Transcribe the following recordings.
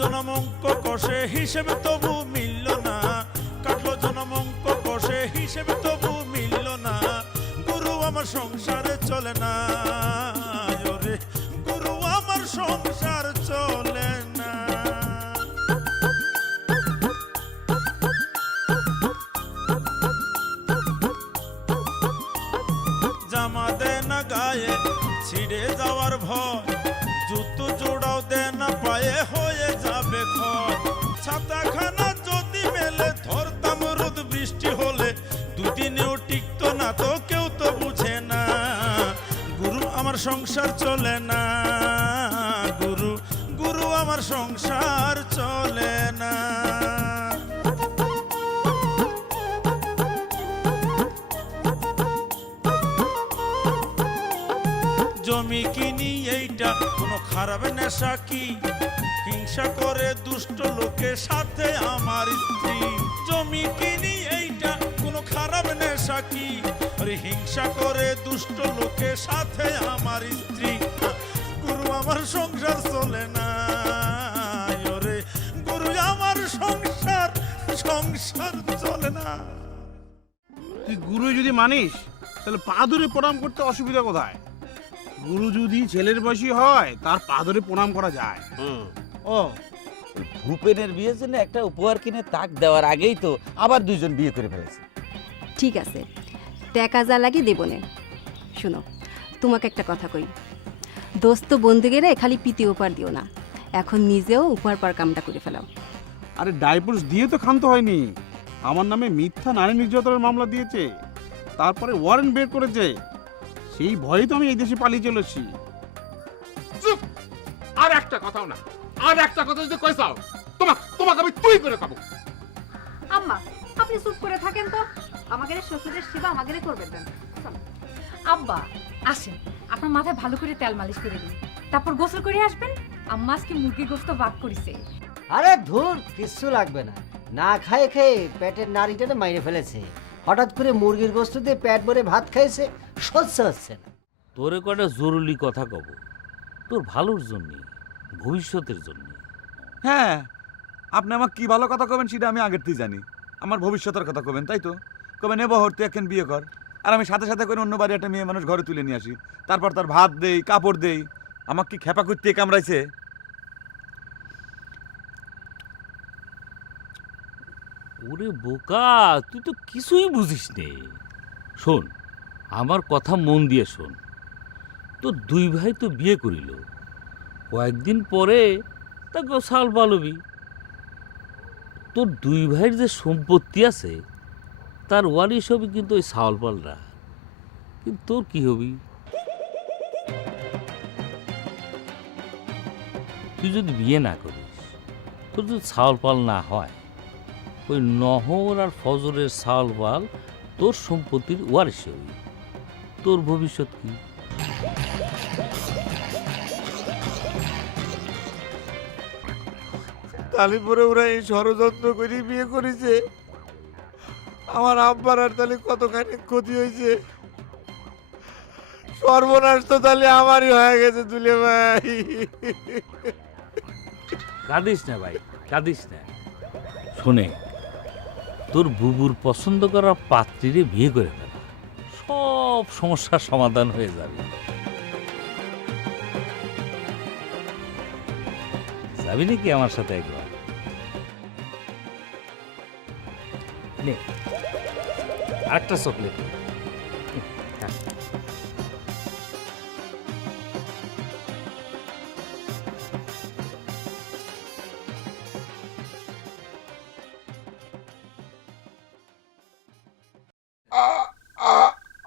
জনম অঙ্ক কষে হিসেব তবু মিলল না, কাটলো জনম অঙ্ক কষে হিসেব তবু মিলল না, গুরু আমার সংসারে চলে না, ওরে গুরু আমার সংসার চলে না। জামা দে না গায়ে ছিঁড়ে যাওয়ার ভয়, জুতো জোড়াও দে না পায়ে হয়ে যাবে ক্ষয়, ছাতাখানা যদি মেলে ধরতাম রোদ বৃষ্টি হলে, দুদিনেও টিকতো না তো কেউ তো বুঝে না, গুরু আমার সংসার চলে না, গুরু গুরু আমার সংসার চলে না। জমি কিনি এইটা কোনো খারাপ নেশা কি, হিংসা করে দুষ্ট লোকের সাথে আমার স্ত্রী, জমি কিনি এইটা কোনো খারাপ নেশা কি, আরে হিংসা করে দুষ্ট লোকের সাথে আমার স্ত্রী, গুরু আমার সংসার চলে না, ওরে গুরু আমার সংসার সংসার চলে না। তুই গুরু যদি মানিস তাহলে পা ধরে প্রণাম করতে অসুবিধা কোথায়? গুরু যদি ছেলের বয়সী হয় তার পা ধরে প্রণাম করা যায়। ও ভূপেনের বিয়ের জন্য একটা উপহার কিনে তাক দেওয়ার আগেই তো আবার দুইজন বিয়ে করে ফেলেছে। ঠিক আছে, টাকা যা লাগে দেব নে। শুনো, তোমাকে একটা কথা কই, দোস্ত বন্ধুগেরে খালি পিতে উপহার দিও না, এখন নিজেও উপহার পার কামটা করে ফেলাও। আরে ডাইভোর্স দিয়ে তো ক্ষান্ত হয়নি, আমার নামে মিথ্যা নারী নির্যাতনের মামলা দিয়েছে, তারপরে ওয়ারেন্ট বের করেছে, সেই ভয়ে তো আমি এই দেশে পালিয়ে চলেছি। চুপ! আর একটা কথাও না, আর একটা কথা যদি কইছাও তোমাকে আমি তুই করে খাবো। আম্মা আপনি চুপ করে থাকেন তো, আমাদের শ্বশুরের সেবা আমাদের করবেন দেন। আব্বা আসেন, আপনার মাথায় ভালো করে তেল মালিশ করে দিন, তারপর গোসল করে আসবেন। আম্মা আজকে মুরগির গোশত ভাগ করেছে। আরে ধুর, কিচ্ছু লাগবে না, না খায়ে খেয়ে পেটের নাড়িটা মাইরে ফেলেছে, হঠাৎ করে মুরগির গোশত দিয়ে পেট ভরে ভাত খাইছে, সহ্য হচ্ছে না। তোরে কটা জরুরি কথা কব, তোর ভালোর জন্য, ভবিষ্যতের জন্য। হ্যাঁ, আপনি আমার কি ভালো কথা কবেন সেটা আমি আগের থেকে জানি। আমার ভবিষ্যতের কথা কবেন, তাই তো? কবে নেব হরতে এখন বিয়ে কর, আর আমি সাথে সাথে করে অন্য বাড়ি একটা মেয়ে মানুষ ঘরে তুলে নিয়ে আসি, তারপর তার ভাত দেই, কাপড় দেই। আমাকে কি খেপা করতে কামড়াইছে? ওরে বোকা, তুই তো কিছুই বুঝিস নে। শোন, আমার কথা মন দিয়ে শোন। তোর দুই ভাই তো বিয়ে করিল, কয়েকদিন পরে তাকে সাল পালবি। তোর দুই ভাইয়ের যে সম্পত্তি আছে তার ওয়ারিশ হবি কিন্তু ওই সাল পালরা। কিন্তু তোর কি হবি? তুই যদি বিয়ে না করিস, তোর যদি ছাওয়াল পাল না হয়, ওই নহর আর ফজরের ছাওয়াল পাল তোর সম্পত্তির ওয়ারিশ হবি। তোর ভবিষ্যৎ কি? তালি পরে ওরা এই ষড়যন্ত্র করে বিয়ে করেছে, আমার আব্বার আর তাহলে কতখানি ক্ষতি হয়েছে, সর্বনাশ তো তাহলে আমারই হয়ে গেছে দুলে ভাই। কাঁদিস না ভাই, কাঁদিস না। শোনে, তোর বুবুর পছন্দ করা পাত্রীরে বিয়ে করে ফেলা, সব সমস্যার সমাধান হয়ে যাবে। যাবি নাকি আমার সাথে একবার? নে, আরেকটা চকলেট।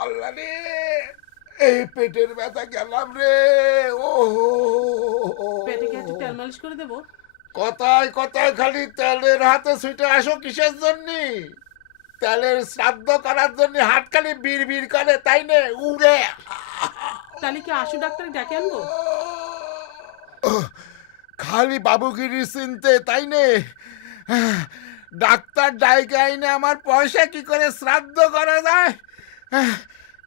আল্লাহ রে, এই পেটের ব্যথা গেলাম রে। ও পেটে কি একটু তেল মালিশ করে দেবো? কথায় কথায় খালি তেলের হাতে ছুটে আসো কিসের জন্য? তেলের শ্রাদ্ধ করার জন্য হাত খালি বিড় বিড় করে, তাই নে? উড়ে তাহলে কি আশু ডাক্তার ডেকে আনবো? খালি বাবুগিরি চিনতে, তাই নে? ডাক্তার ডাইকে আইনে আমার পয়সা কি করে শ্রাদ্ধ করা যায়,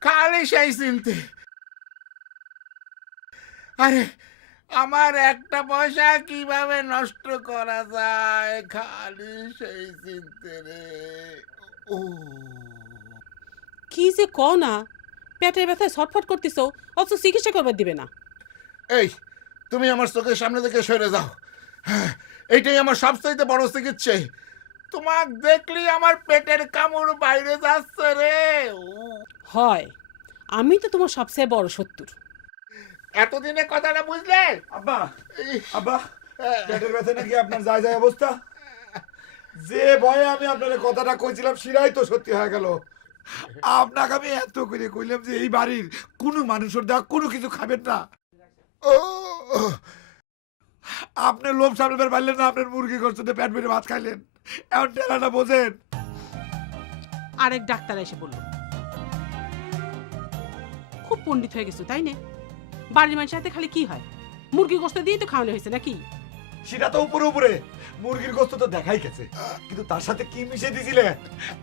খালি সেই চিনতে। আরে আমার একটা পয়সা কিভাবে নষ্ট করা যায় খালি সেই চিন্তে রে। ও কি যে ক না, পেটের ব্যথায় ছটফট করতেছ, অথচ চিকিৎসা করবার দিবে না। এই তুমি আমার চোখের সামনে থেকে সরে যাও। হ্যাঁ, এইটাই আমার সবচাইতে বড় চিকিৎসা। তোমাক দেখলি আমার পেটের কামড় বাইরে যাচ্ছে রে। হয়, আমি তো তোমার সবচেয়ে বড় শত্রু। এতদিনে কথাটা বুঝলে? আব্বা এই, আব্বা হ্যাঁ। পেটের ব্যথা নাকি আপনার যায় যায় অবস্থা? যে ভয়ে আমি আপনার কথাটা কইছিলাম সেটাই তো সত্যি হয়ে গেল। আপনাকে আমি এত করে কইলাম যে এই বাড়ির কোনো মানুষের দেওয়া কোনো কিছু খাবেন না। ও আপনি লোভ সামলাবার পারলেন না, আপনার মুরগি করতে পেট ভরে ভাত খাইলেন। এখন টেলাটা বোঝেন। আরেক ডাক্তার এসে বলল, খুব পণ্ডিত হয়ে গেছো তাই না? বাড়ির মানুষের হাতে খালি কি হয়, মুরগি গোস্ত দিয়ে তো খাওয়ানো হয়েছে নাকি? সেটা তো উপরে উপরে মুরগির গোস্ত তো দেখাই গেছে, কিন্তু তার সাথে কি মিশে দিছিলে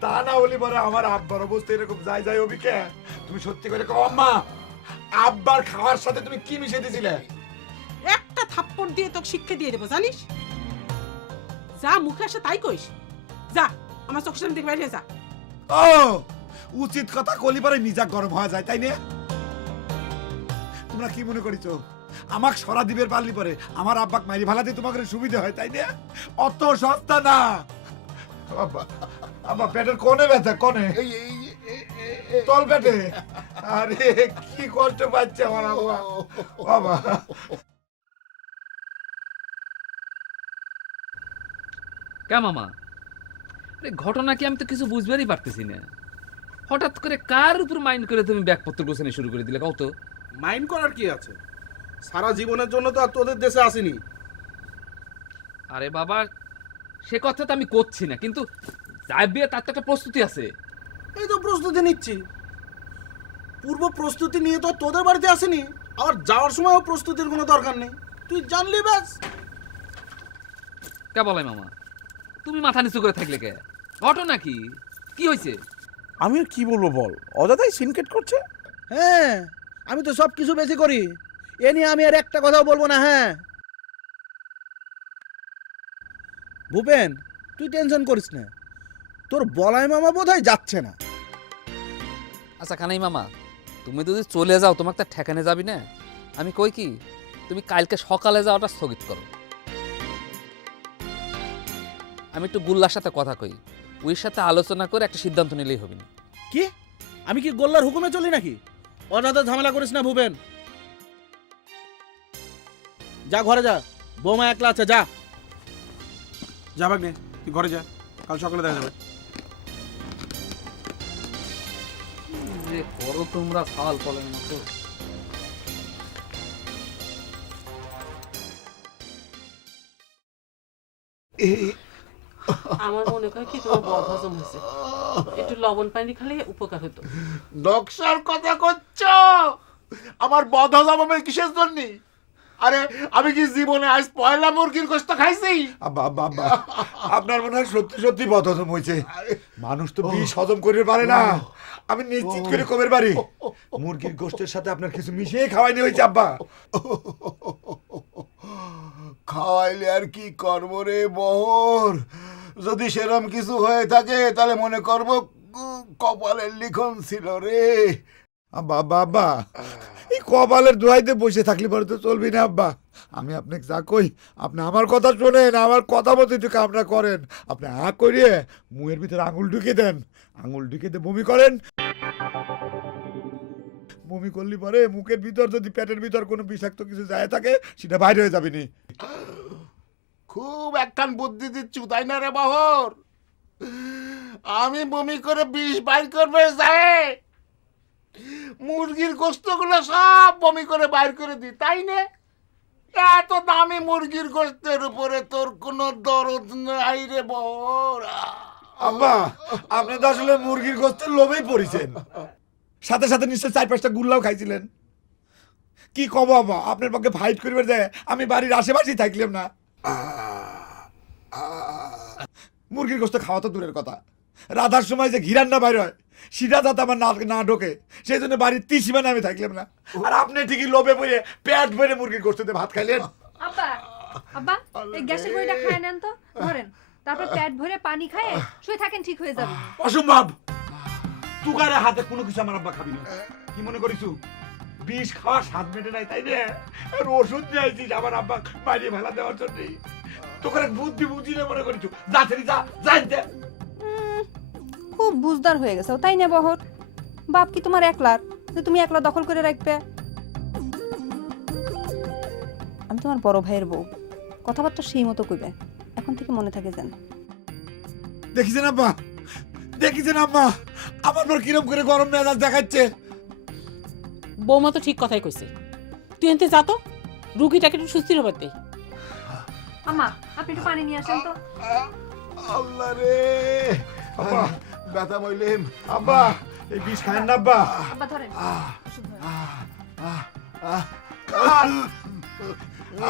তা না হলে পরে আমার আব্বার অবস্থা এরকম যায় যায় অবিকে। তুমি সত্যি করে কও আম্মা, আব্বার খাওয়ার সাথে তুমি কি মিশে দিছিলে? একটা থাপ্পড় দিয়ে তোকে শিক্ষা দিয়ে দেবো জানিস? যা মুখে আসে তাই কইস। যা আমার চোখের সামনে থেকে বেরিয়ে যা। ও উচিত কথা কলি পরে মিজাজ গরম হয়ে যায় তাই না? তোমরা কি মনে করিছো আমাক সরা দিবের পারলি পরে আমার আব্বাক মারি ভালাতে তোমাকে সুবিধা হয় তাই না? অত সস্তা না। আব্বা আব্বা পেটের কোণে ব্যথা, কোণে এই, তল পেটে। আরে কি কষ্ট পাচ্ছে আমার আব্বা। বাবা কে মামা, আরে ঘটনা কি আমি তো কিছু বুঝবারই পারতেছি না। হঠাৎ করে কার উপর মাইন্ড করে তুমি ব্যাগপত্র গোছানো শুরু করে দিলে কত? মাইন্ড করার কি আছে? সারা জীবনের জন্য তো আর তোদের দেশে আসিনি। আরে বাবা, সে কথা তো আমি করছি না, কিন্তু যাইবে তার তো একটা প্রস্তুতি আছে। এই তো প্রস্তুতি নিচ্ছি। পূর্ব প্রস্তুতি নিয়ে তো আর তোদের বাড়িতে আসেনি, আর যাওয়ার সময়ও প্রস্তুতির কোনো দরকার নেই। তুই জানলি ব্যাস। কে বলাই মামা, তুমি মাথা নিচু করে থাকলে কে? ঘটনা কি, কি হয়েছে? আমি আর কি বলবো বল, অযথাই সিনকেট করছে। হ্যাঁ, আমি তো সব কিছু বেশি করি, এ নিয়ে আমি আর একটা কথাও বলবো না। হ্যাঁ ভূপেন, তুই টেনশন করিস না, তোর বলাই মামা বোধহয় যাচ্ছে না। আচ্ছা কানাই মামা, তুমি যদি চলে যাও তোমাকে তো ঠেকানে যাবি না। আমি কই কি, তুমি কালকে সকালে যাওয়াটা স্থগিত করো। আমি একটু গুল্লার সাথে কথা কই, ওর সাথে আলোচনা করে একটা সিদ্ধান্ত নিলেই হবে না। কি, আমি কি গোল্লার হুকুমে চলি নাকি? অযথা ঝামেলা করিস না ভূপেন, যা ঘরে যা, বৌমা একলা আছে, যা। যাবাক নে, তুই ঘরে যা, কাল সকালে দেখা যাবে। যে করো তোমরা ফাল ফলের মতো। আমার মনে হয় কি তোমার বদহজম হয়েছে, একটু লবণ পানি খালে উপকার হতো। নকশার কথা করছ? আমার বদহজম হবে কিসের জন্য? আরে আমি কি জীবনে আজ পয়লা মুরগির গোশত খাইছি? আব্বা আব্বা আব্বা আপনার মনে হয় সত্যি সত্যি বদহজম হয়েছে। মানুষ তো বিষ হজম করতে পারে না। আমি নিশ্চিত করে কবের বাড়ি মুরগির গোশতের সাথে আপনার কিছু মিশিয়ে খাওয়াই নিয়ে হয়েছে আব্বা। খাওয়াইলে আর কি করবো রে বহর? যদি সেরম কিছু হয়ে থাকে তাহলে মনে করবো কপালের লিখন ছিল রে। আব্বা আব্বা আব্বা এই কপালের দোয়াইতে বসে থাকলে পরে তো চলবি না আব্বা। আমি আপনাকে যা কই আপনি আমার কথা শোনেন, আমার কথা মতো একটু কামনা করেন। আপনি করিয়ে মুখের ভিতরে আঙুল ঢুকে দেন, আঙুল ঢুকে দিয়ে বমি করেন। বমি করলি পরে মুখের ভিতর যদি পেটের ভিতর কোনো বিষাক্ত কিছু যায় থাকে সেটা বাইরে হয়ে যাবে নি। খুব একখান বুদ্ধি দিচ্ছু তাই না রে বহর? আমি বমি করে বিষ বাইর করবে যায়, মুরগির গোশতগুলো সব বমি করে বাইর করে দি, তাই না? এত দামি মুরগির গোশতের উপরে তোর কোনো দরদ নাই রে বহর। আব্বা আপনি তো আসলে মুরগির গোশতের লোভেই পড়েছেন, সাথে সাথে নিশ্চয় 4-5টা গুল্লাও খাইছিলেন। কি কব আব্বা, আপনার পক্ষে ফাইট করবে যায় আমি বাড়ির আশেপাশেই থাকলাম না। মুরগির গোশত খাওয়া তো দূরের কথা, রাধার সময় যে ঘিরান্না বাইর হয় সিধা যাতে আমার না না ঢোকে সেই জন্য বাড়ির তিসিমানে আমি থাকলাম না। আর আপনি ঠিকই লোভে পড়ে পেট ভরে মুরগির গোশতে ভাত খাইলেন। আব্বা আব্বা এই গ্যাসের বড়িটা খায় নেন তো, ধরেন, তারপর পেট ভরে পানি খায় শুয়ে থাকেন, ঠিক হয়ে যাবে। অসম্ভব, তুগারে হাতে কোনো কিছু আমার আব্বা খাবি না। কি মনে করিস বিষ খাওয়া স্বাদ মেটে নাই তাই না? আর ওষুধ নিয়ে আইছিস আমার আব্বা বাইরে ফেলা দেওয়ার জন্য। তোকে বুদ্ধি বুঝি না মনে করিস? যা ছেড়ে যা যাইতে। খুব বুঝদার হয়ে গেছে তাই না বহর? বাপ কি তোমার একলার যে তুমি একলা দখল করে রাখবে? আমি তোমার বড় ভাইয়ের বউ, কথাবার্তা সেই মতো কইবে, এখন থেকে মনে থাকে যেন। দেখিছেন আব্বা, দেখিছেন আব্বা আমার পর কিরম করে গরম মেজাজ দেখাচ্ছে। বৌমা তো ঠিক কথাই কইছে, তুই এনতে যা তো, রুগীটাকে একটু সুস্থির হবার দে। আম্মা আপনি একটু পানি নিয়ে আসেন তো। আল্লাহ রে আব্বা, ব্যথা মইলেম আব্বা, এই বিষ খায়েন না আব্বা। আব্বা ধরেন, ওষুধ ধরেন।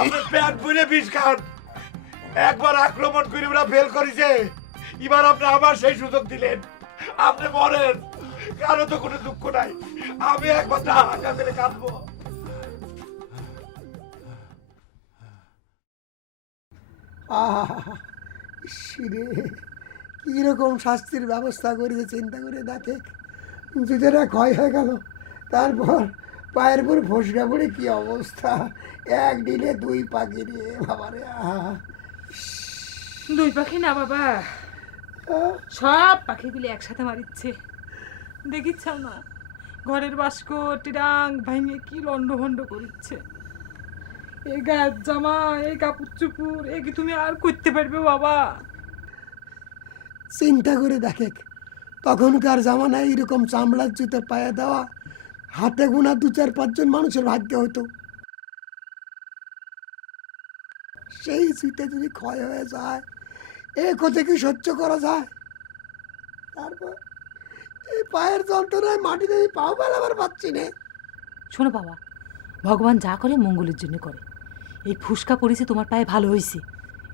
আপনি পেট ভরে বিষ খান। একবার আক্রমণ করে ওরা ফেল করেছে, এবার আপনি আবার সেই সুযোগ দিলেন। আপনি মরেন, কারো তো কোনো দুঃখ নাই, আমি একবার হাঁটা করে কাঁদবো। শিরে কিরকম শাস্তির ব্যবস্থা করেছে চিন্তা করে দেখে। জুতেরা ক্ষয় হয়ে গেল, তারপর পায়ের উপর ফসকা পড়ে কি অবস্থা, এক ডিলে দুই পাখি রে বাবারে। দুই পাখি না বাবা, সব পাখিগুলি একসাথে মারিচ্ছে, দেখিচ্ছ না? ঘরের বাস্ক টিরাং ভাঙে কি লন্ডভন্ড করিচ্ছে। এই গায়ের জামা, এই কাপড় চুপুর, এ কি তুমি আর করতে পারবে বাবা? চিন্তা করে দেখে তখনকার জামানায় এরকম চামড়ার জুতো পায়ে দেওয়া হাতে গোনা 2-4-5 জন মানুষের ভাগ্য হতো। সেই জুতে যদি ক্ষয় হয়ে যায় এ কোথা কি সহ্য করা যায়? তারপর এই পায়ের যন্ত্রণায় মাটিতে পাও ফেলাবার পাচ্ছি না। শোনো বাবা, ভগবান যা করে মঙ্গলের জন্য করে। এই ফুসকা পড়েছে তোমার পায়ে, ভালো হয়েছে।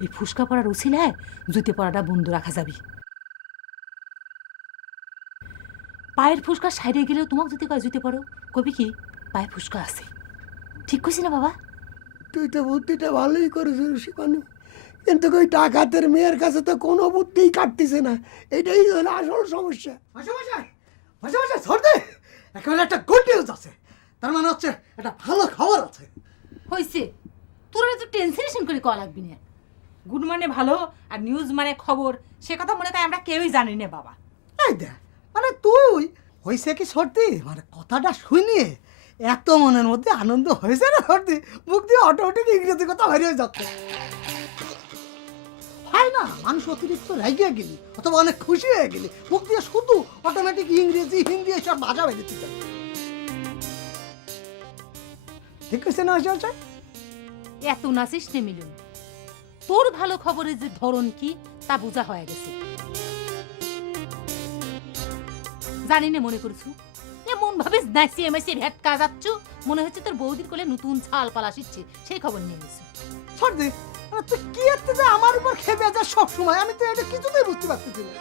এই ফুসকা পড়ার উছিলায় জুতে পড়াটা বন্ধ রাখা যাবে। পায়ের ফুসকা সাইডে গেলেও তোমাকে যদি কয় জুতে পড়ো, কবি কি পায়ে ফুসকা আছে। ঠিক কইছি না বাবা? তুই তো বুদ্ধিটা ভালোই করেছিস শিবানু, কিন্তু ওই ডাকাতের মেয়ের কাছে তো কোনো বুদ্ধিই কাটতেছে না, এটাই হলো আসল সমস্যা। একেবারে একটা গুড নিউজ আছে, তার মানে হচ্ছে একটা ভালো খবর আছে। হয়েছে, তোরা তো টেনশন করে কয়া লাগবি না। গুড মানে ভালো আর নিউজ মানে খবর, সে কথা মনে হয় আমরা কেউই জানি না বাবা। এই দেখ, মানে তুই হয়েছে কি সর্দি, মানে কথাটা শুনিয়ে এত মনের মধ্যে আনন্দ হয়েছে না সর্দি, মুখ দিয়ে অটোমেটিক ইংরেজি কথা বেরিয়ে যাচ্ছে। হয় না, মানুষ অতিরিক্ত রেগে গেলি অথবা অনেক খুশি হয়ে গেলি মুখ দিয়ে শুধু অটোমেটিক ইংরেজি হিন্দি এসব ভাষা বেরোতে চায়। ঠিক আছে না? আচ্ছা এত নাচিস নে মিলন, তোর ভালো খবরের যে ধরন কি তা বোঝা হয়ে গেছে। জানি না মনে করছু এমন ভাবে নাচিয়ে মাসিয়ে ভেটকা যাচ্ছ, মনে হচ্ছে তোর বৌদির কোলে নতুন ছাল পালা শিখছে, সেই খবর নিয়ে গেছো। সর্দি, তুই কি এতে যে আমার উপর খেপে যা সব সময়, আমি তো এটা কিছুতেই বুঝতে পারতেছি না।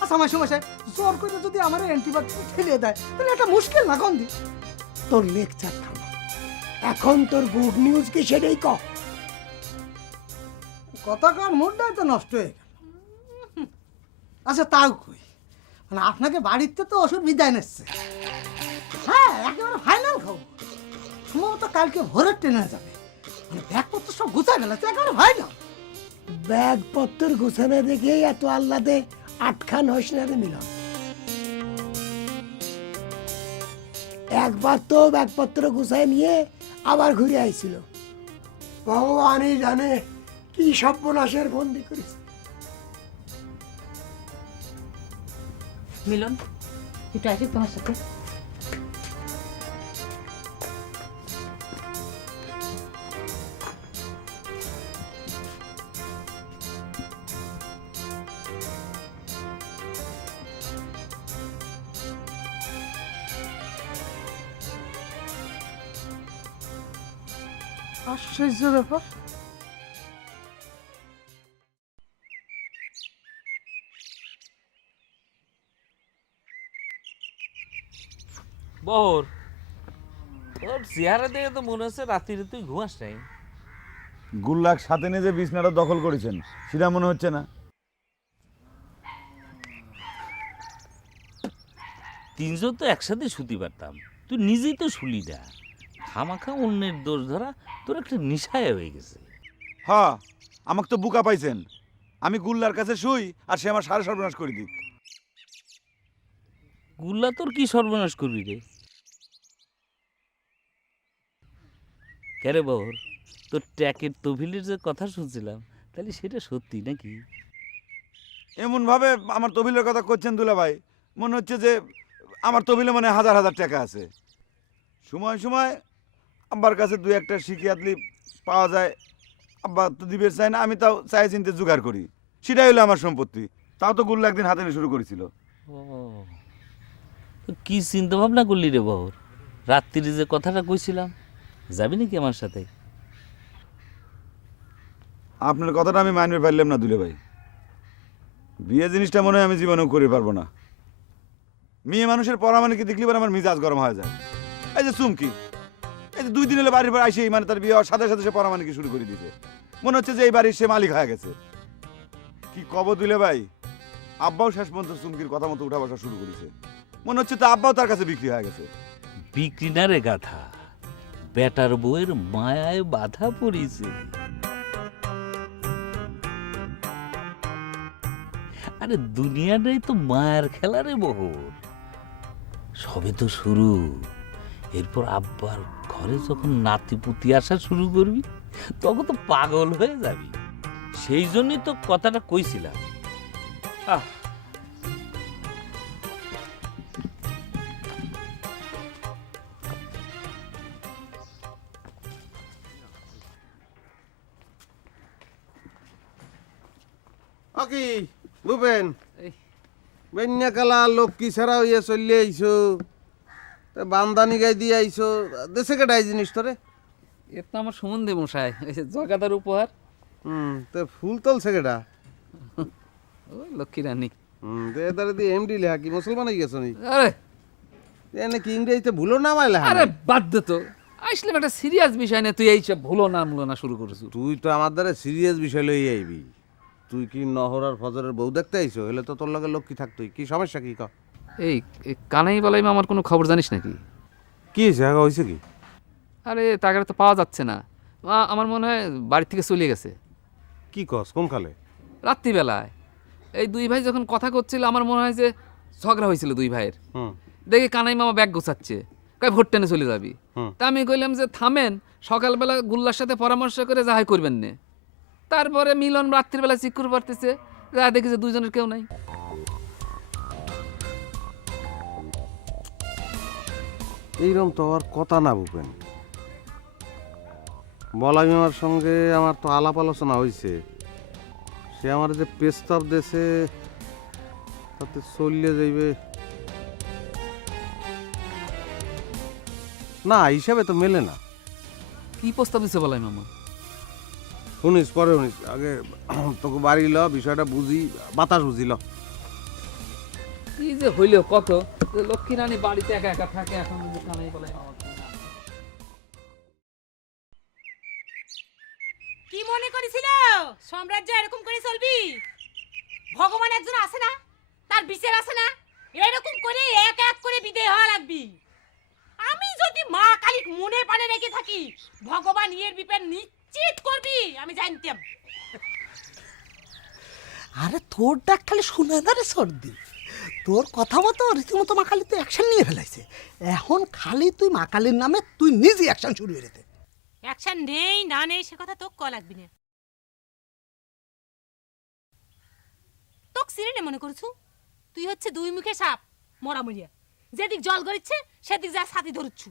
আচ্ছা আমার সমস্যা, জোর করে যদি আমার অ্যান্টিবায়োটিক ঠেলিয়ে দেয় তাহলে একটা মুশকিল না? কন দি তোর লেকচার থামা, এখন তোর গুড নিউজ কি সেটাই ক। কথাকার মুডটাই তো নষ্ট হয়ে গেল। আচ্ছা তাও কই, মানে আপনাকে বাড়িতে তো ওষুধ বিদায় নিচ্ছে। হ্যাঁ, একেবারে ফাইনাল খবর, সম্ভবত কালকে ভোরের ট্রেনে যাবে। মানে ব্যাগপত্র সব গুছাই ফেলেছে, একেবারে ফাইনাল। ব্যাগপত্র গুছানো দেখেই এত আহ্লাদে আটখান হইস না রে মিলন। একবার তো ব্যাগপত্র গুছাই নিয়ে আবার ঘুরে আইছিল, ভগবানই জানে কি সর্বনাশের বন্দি করেছে। মিলন একটু আসি তোমার সাথে। আশ্চর্য ব্যাপার, বহর, তোর চেহারা দেখে তো মনে হচ্ছে রাত্রিরে তুই ঘুমাস নাই। গুল্লাক সাথে নিয়ে যে বিছনাটা দখল করেছেন সেটা মনে হচ্ছে না? তিনজন তো একসাথে শুতে পারতাম, তুই নিজেই তো শুলি না। খামাখা অন্যের দোষ ধরা তোর একটা নিশায় হয়ে গেছে। হ্যাঁ, আমাকে তো বুকা পাইছেন। আমি গুল্লার কাছে শুই আর সে আমার সাড়ে সর্বনাশ করে দিক। গুল্লা তোর কি সর্বনাশ করবি রে? কেরে বহর, তোর ট্যাকের তহবিলের যে কথা শুনছিলাম, তাহলে সেটা সত্যি নাকি? এমনভাবে আমার তহবিলের কথা করছেন দুলা ভাই, মনে হচ্ছে যে আমার তহবিলে মানে হাজার হাজার টাকা আছে। সময় সময় আব্বার কাছে দুই একটা শিখিয়াতলি পাওয়া যায়, আব্বা তো দিবের চাই না, আমি তাও চাই চিনতে জোগাড় করি। সেটাই হলো আমার সম্পত্তি। তাও তো গুল্লা একদিন হাতে নিয়ে শুরু করেছিল। ও, তো কি চিন্তা ভাবনা করলি রে বহর? রাত্রিরে যে কথাটা কইছিলাম, যাবি নাকি আমার সাথে? আপনার কথাটা আমি মানবে পারলাম না দুলে ভাই। বিয়ে জিনিসটা মনে হয় আমি জীবনেও করে পারবো না। মেয়ে মানুষের পরামানিকে দেখলে পরে আমার মিজাজ গরম হয়ে যায়। এই যে চুমকি, এই যে 2 দিন হলে বাড়ির পর আইসে মানে তার বিয়ে হওয়ার সাথে সাথে সে পরামানিকে শুরু করে দিয়েছে। মনে হচ্ছে যে এই বাড়ির সে মালিক হয়ে গেছে। কি কব দুলে ভাই, আব্বাও শেষ পর্যন্ত চুমকির কথা মতো উঠা বসা শুরু করেছে। মনে হচ্ছে তো আব্বাও তার কাছে বিক্রি হয়ে গেছে। বিক্রি না রে গাধা, বেটার বউয়ের মায়ায় বাধা পড়িছে। আরে দুনিয়াটাই তো মায়ের খেলা রে বহর। সবে তো শুরু। এরপর আব্বার ঘরে যখন নাতিপুতি আসা শুরু করবি, তখন তো পাগল হয়ে যাবি। সেই জন্যই তো কথাটা কইছিলাম। আহ, কি ভূপেন, বেন্যাকালা লক্ষ্মী ছাড়া হইয়া চলিয়ে আইছো, বান্দানি গাই দিয়ে আইছো, দেশে কেটাই জিনিস তোরে? এর তো আমার সম্বন্ধে মশাই, জগাদার উপহার। তো ফুল তলছে কেটা? ও লক্ষ্মী রানী। এদারে দিয়ে এমডি লেখা, কি মুসলমান হয়ে গেছো নি? আরে এনে কি ইংরেজিতে ভুলো না মাইলে? আরে বাদ দে তো, আসলে একটা সিরিয়াস বিষয় না, তুই এইসব ভুলো না শুরু করেছিস। তুই তো আমার দ্বারা সিরিয়াস বিষয় লই আইবি। তুই কি নহর আর ফজরের বউ দেখতে আইছো? হলে তো তোর লগে লক্ষ্মী থাকতোই। কি সমস্যা কি ক? এই কানাই বালাই আমার কোনো খবর জানিস নাকি? কি হয়েছে? হয়েছে কি? আরে তাকে তো পাওয়া যাচ্ছে না। আমার মনে হয় বাড়ি থেকে চলে গেছে। কি কস? কোন কালে? রাত্রিবেলায় এই 2 ভাই যখন কথা করছিল, আমার মনে হয় যে ঝগড়া হয়েছিল 2 ভাইয়ের। হুম। দেখি কানাই মামা ব্যাগ গোছাচ্ছে, কয় ভোট টেনে চলে যাবি। তা আমি কইলাম যে থামেন, সকালবেলা গুল্লার সাথে পরামর্শ করে যাহাই করবেন না। তারপরে মিলন রাত্রিবেলা চিকুর পারতেছে, যা দেখি যে 2 জনের কেউ নাই। এইরকম তো আর কথা না ভূপেন। বলাই মামার সঙ্গে আমার তো আলাপ আলোচনা হয়েছে। সে আমার যে প্রস্তাব দেশে তাতে চলিয়ে যাইবে না, হিসাবে তো মেলে না। কি প্রস্তাব দিচ্ছে বলাই মামা? শুনিস পরে শুনিস, আগে তোকে বাড়ি ল, বিষয়টা বুঝি, বাতাস বুঝিল। কি যে হইল কত, লক্ষ্মী রানী বাড়িতে একা একা থাকে, এখন যদি কানাই বলাই মামা। কি মনে করেছিল সাম্রাজ্য এরকম করে চলবি? ভগবান একজন আছে না, তার বিচার আছে না, এরকম করে এক এক করে বিদায় হওয়া লাগবি। আমি যদি মা কালীর মনে পানে রেখে থাকি, ভগবান এর বিপদ নিশ্চিত করবি, আমি জানতাম। আরে তোর ডাক খালি শুনে না রে সর্দি, তোর কথা মতো রীতিমতো মা কালী তো অ্যাকশন নিয়ে ফেলাইছে। এখন খালি তুই মা কালীর নামে তুই নিজে অ্যাকশন শুরু করে দে। অ্যাকশন নেই না নেই সে কথা তোক কয়া লাগবি না। তোক সিরিনে মনে করছু? তুই হচ্ছে 2 মুখে সাপ, মরা মরিয়া। যেদিক জল গড়িচ্ছে সেদিক যা ছাতি ধরছু।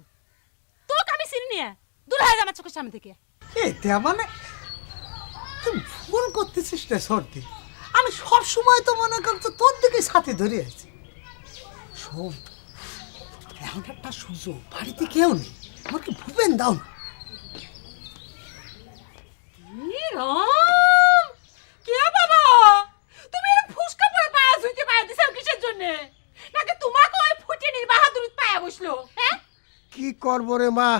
তোক আমি সিরিনে দূর হয়ে যা আমার চোখের সামনে থেকে। এটা মানে তুই ভুল করতেছিস রে সর্দি। আমি সব সময় তো মনে করছি তোর দিকে সাথে ধরে আছি। শোন, এখন একটা সুযোগ, বাড়িতে কেউ নেই, আমাকে ভুবেন দাও না। কে বাবা, তুমি এরকম ফুসকা পরে পায়া ধুইতে পায়া দিছাও কিসের জন্য? নাকি তোমাকে ওই ফুটিনির বাহাদুরি পায়া বসলো? কি করবো রে মা,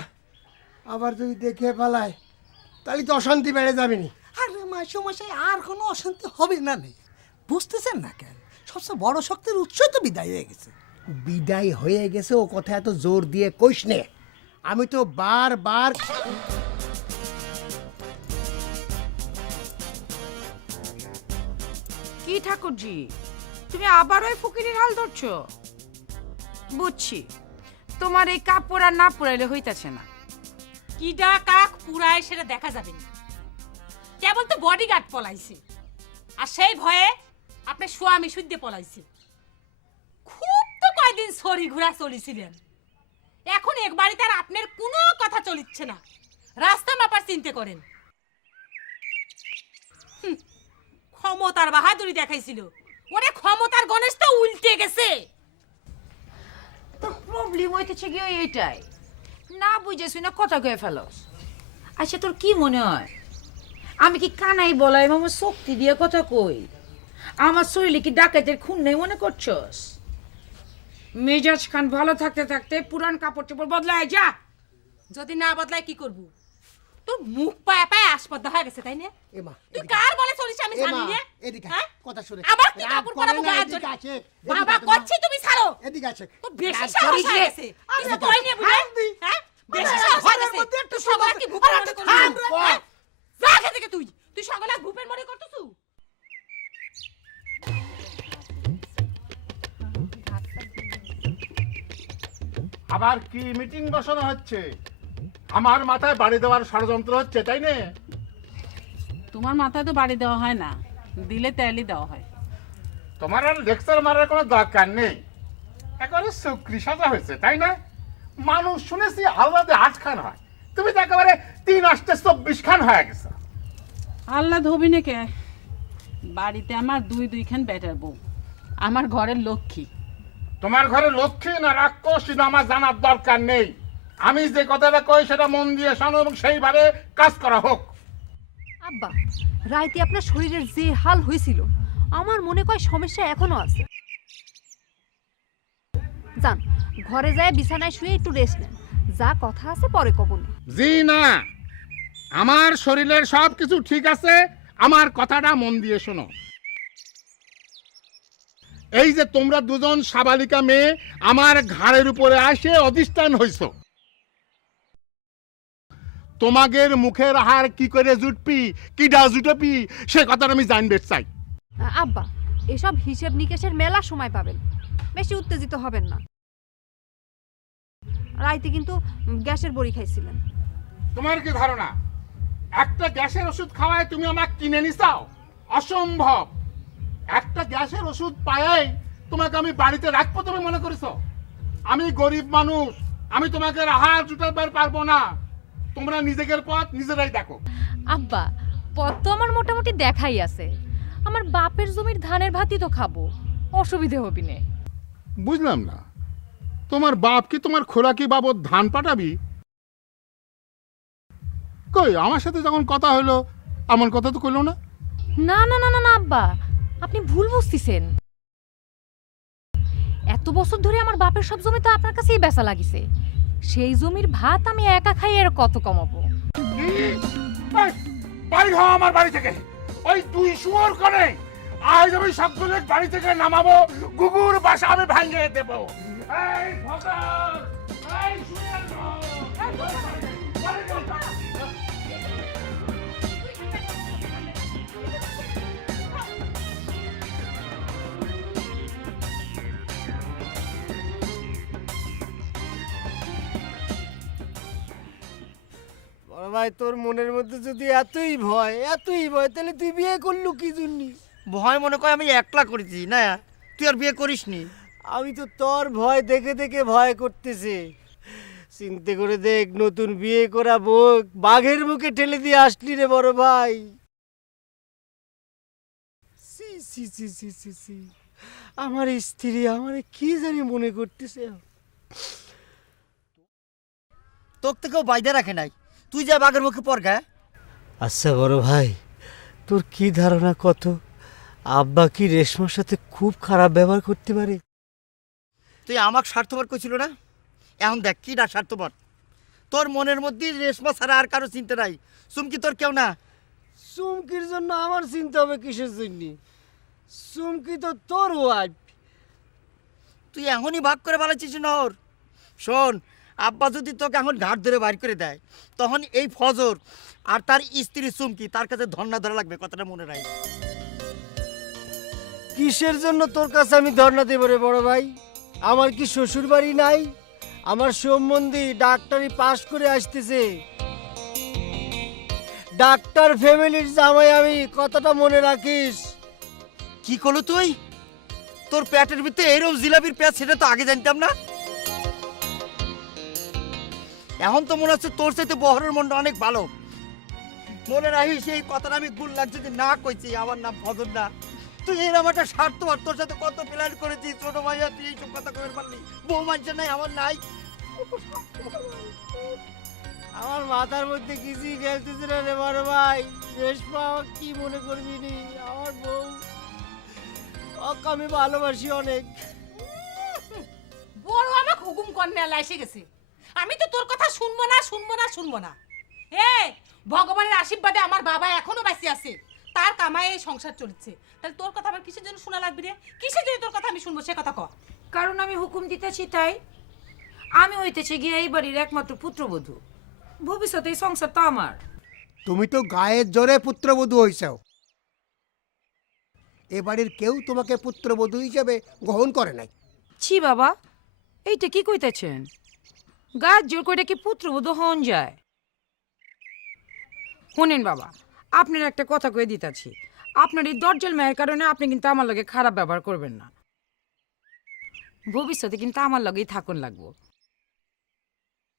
আবার যদি দেখে ফেলায় তাহলে তো অশান্তি বেড়ে যাবে নি। আরে মাসে আর কোনো অশান্তি হবে না নেই, বুঝতেছেন না কেন? সবচেয়ে বড় শক্তির উৎসই তো বিদায় হয়ে গেছে। বিদায় হয়ে গেছে ও কথা এত জোর দিয়ে কইস নে। আমি তো বারবার কি ঠাকুরজি, তুমি আবার ওই ফকিরের হাল ধরছো? বুঝছি, তোমার এই কাপড় আর না পুরাইলে হইতাছে না। কিডা কাক পুরায় সেটা দেখা যাবে না, কেবল তো বডিগার্ড পলাইছে, আর সেই ভয়ে আপনার স্বামী শুদ্ধে পলাইছে। খুব তো কয়দিন সরি ঘোরা চলিছিলেন, এখন এক বাড়িতে আর আপনার কোনো কথা চলিচ্ছে না, রাস্তা মাপার চিন্তা করেন। ক্ষমতার বাহাদুরি দেখাইছিল, ওরে ক্ষমতার গণেশ তো উল্টে গেছে। তোর প্রবলেম হইতেছে গিয়ে এইটাই, না বুঝেছি না কথা কয়ে ফেলস। আচ্ছা তোর কি মনে হয় আমি কি কানাই বলাই আমার শক্তি দিয়ে কথা কই? আমার শরীরে কি ডাকাতের খুন নেই মনে করছস? মেজাজ খান ভালো থাকতে থাকতে পুরান কাপড় চোপড় বদলায় যা। যদি না বদলায় কি করব? তোর মুখ পায়ে পায়ে আসপদ হয়ে গেছে, তাই না? এমা তুই কার বলে চলিস আমি জানি না। এদিকে হ্যাঁ? কথা শুনে আবার কি কাপড় পরাবো গায়ে জড়ি? বাবা করছি তুমি ছাড়ো। এদিকে আছে তোর বেশি সাহস হয়ে গেছে। কিছু কই নিয়ে বুঝে? হ্যাঁ? বেশি সাহস হয়ে গেছে। তুই সবাই কি ভূপের মনে করছিস? যা এখান থেকে তুই। তুই সকালে ভূপের মনে করতেছু? আবার কি মিটিং বসানো হচ্ছে? আমার মাথায় বাড়ি দেওয়ার ষড়যন্ত্র হচ্ছে, তাই না? তোমার মাথায় তো বাড়ি দেওয়া হয় না, দিলে তেলই দেওয়া হয়। তোমার আর লেকচার মারার কোনো দরকার নেই, একেবারে চক্রি সাজা হয়েছে, তাই না? মানুষ শুনেছি আল্লাদে 8 খান হয়, তুমি তো একেবারে 3 8 24 খান হয়ে গেছে। আল্লাহ ধবিনে কে, বাড়িতে আমার 2 খান বেটার বউ, আমার ঘরের লক্ষ্মী। তোমার ঘরে লক্ষ্মী না রাক্ষস সেটা আমার জানার দরকার নেই। আমি যে কথাটা কই সেটা মন দিয়ে শোনো এবং সেইভাবে কাজ করা হোক। আব্বা, রাইতে আপনার শরীরের যে হাল হয়েছিল, আমার মনে হয় সমস্যা এখনো আছে। যান, ঘরে যায় বিছানায় শুয়ে একটু রেস্ট নেন, যা কথা আছে পরে কব না। জি না, আমার শরীরের সব কিছু ঠিক আছে, আমার কথাটা মন দিয়ে শোনো। এই যে তোমরা দুজন সাবালিকা মেয়ে আমার ঘাড়ের উপরে আসে অধিষ্ঠান হইছো, তোমাদের মুখের আহার কি করে জুটপি কিডা জুটপি সে কথাটা আমি জানতে চাই। আব্বা, এসব হিসেব নিকেশের মেলা সময় পাবেন, বেশি উত্তেজিত হবেন না। রাইতে কিন্তু গ্যাসের বড়ি খাইছিলেন। তোমার কি ধারণা একটা গ্যাসের ওষুধ খাওয়ায় তুমি আমাকে কিনে নিছাও? অসম্ভব। একটা গ্যাসের ওষুধ পায়াই তোমাকে আমি বাড়িতে রাখবো তুমি মনে করেছো? আমি গরিব মানুষ, আমি তোমাকে আহার জুটাবার পারবো না। তোমরা নিজেদের পথ নিজেরাই দেখো। আব্বা, পথ তো আমার মোটামুটি দেখাই আছে, আমার বাপের জমির ধানের ভাতই তো খাবো, অসুবিধে হবি না। বুঝলাম না, তোমার বাপ কি তোমার খোরাকি বাবদ ধান পাঠাবি? কই আমার সাথে যখন কথা হলো এমন কথা তো কইলো না। না না না না না আব্বা, আপনি ভুল বুঝতেছেন। এত বছর ধরে আমার বাপের সব জমি তো আপনার কাছেই বেচা লাগিছে, সেই জমির ভাত আমি একা খাই আর কত কমাবো। বাড়ি হও আমার বাড়ি থেকে, ওই 2 শুয়োর করে আজ আমি সকলে বাড়ি থেকে নামাবো, গুগুর বাসা আমি ভাঙিয়ে দেবো। এই ভগর, এই শুয়োর ভাই, তোর মনের মধ্যে যদি এতই ভয় তাহলে তুই বিয়ে করলু কি জন্য? ভয় মনে কর আমি একলা করেছি না, তুই আর বিয়ে করিসনি। আমি তো তোর ভয় দেখে দেখে ভয় করতেছে। চিন্তা করে দেখ, নতুন বিয়ে করা বউ বাঘের মুখে ঠেলে দিয়ে আসলি রে বড় ভাই। সি সি সি সি সি সি, আমার স্ত্রী আমার কি জানি মনে করতেছে। তোর তো কেউ বাইদে রাখে নাই, তুই যা বাঘের মুখে পর গা। আচ্ছা বড় ভাই, তোর কি ধারণা কত আব্বা কি রেশমার সাথে খুব খারাপ ব্যবহার করতে পারে? তুই আমাকে স্বার্থপর করছিল না, এখন দেখ কি না স্বার্থপর, তোর মনের মধ্যে রেশমা ছাড়া আর কারো চিন্তা নাই। চুমকি তোর কেউ না। চুমকির জন্য আমার চিন্তা হবে কিসের জন্য? চুমকি তো তোর ওয়াইফ। তুই এখনই ভাগ করে পালাচ্ছিস নহর। শোন, আব্বা যদি তোকে এখন ঘাট ধরে বাইর করে দেয়, তখন এই ফজর আর তার স্ত্রী চুমকি তার কাছে ধর্ণা ধরা লাগবে, কথাটা মনে রাখ। কিসের জন্য তোর কাছে আমি ধর্ণা দেব রে বড় ভাই? আমার কি শ্বশুর বাড়ি নাই? আমার সম্বন্ধী ডাক্তারি পাশ করে আসতেছে, ডাক্তার ফ্যামিলির জামাই আমি, কথাটা মনে রাখিস। কি করলো তুই? তোর পেটের ভিতরে এরকম জিলাপির পেঁয়াজ, সেটা তো আগে জানতাম না। এখন তো মনে হচ্ছে তোর সাথে বহরের মনটা অনেক ভালো। মনে রাখিস এই কথাটা আমি গুল লাগছে যে না কইছি, আমার নাম ফজর না। তুই এরকম একটা স্বার্থপর, তোর সাথে কত প্ল্যান করেছি, ছোট ভাইয়া তুই এইসব কথা কবে পারলি? বউ মানছে নাই, আমার নাই। আমার মাথার মধ্যে কিছুই খেলতেছে না রে বড় ভাই। রেশমা আমাকে কি মনে করবি নি? আমার বউ, ওকে আমি ভালোবাসি অনেক। বড় আমাকে হুকুম করনে এসে গেছে। আমি তো তোর কথা শুনবো না, শুনবো না, শুনবো না। ভগবানের আশীর্বাদে আমার বাবা এখনো বেঁচে আছে, তার কামায়ে এই সংসার চলছে। তাহলে তোর কথা আমার কিসের জন্য শোনা লাগবে রে? কিসের জন্য তোর কথা আমি শুনবো, সে কথা ক। কারণ আমি হুকুম দিতেছি তাই। আমি হইতেছি গিয়ে এই বাড়ির একমাত্র পুত্রবধূ, ভবিষ্যতে এই সংসার তো আমার। তুমি তো গায়ের জোরে পুত্রবধূ হইছাও, এ বাড়ির কেউ তোমাকে পুত্রবধূ হিসেবে গ্রহণ করে নাই। ছি বাবা, এইটা কি কইতেছেন? গাছ জোর করে কি পুত্রবধূ হন যায়? শুনেন বাবা, আপনার একটা কথা কয়ে দিতেছি, আপনার এই দরজাল মায়ের কারণে আপনি কিন্তু আমার লগে খারাপ ব্যবহার করবেন না। ভবিষ্যতে কিন্তু আমার লগেই থাকুন লাগবো।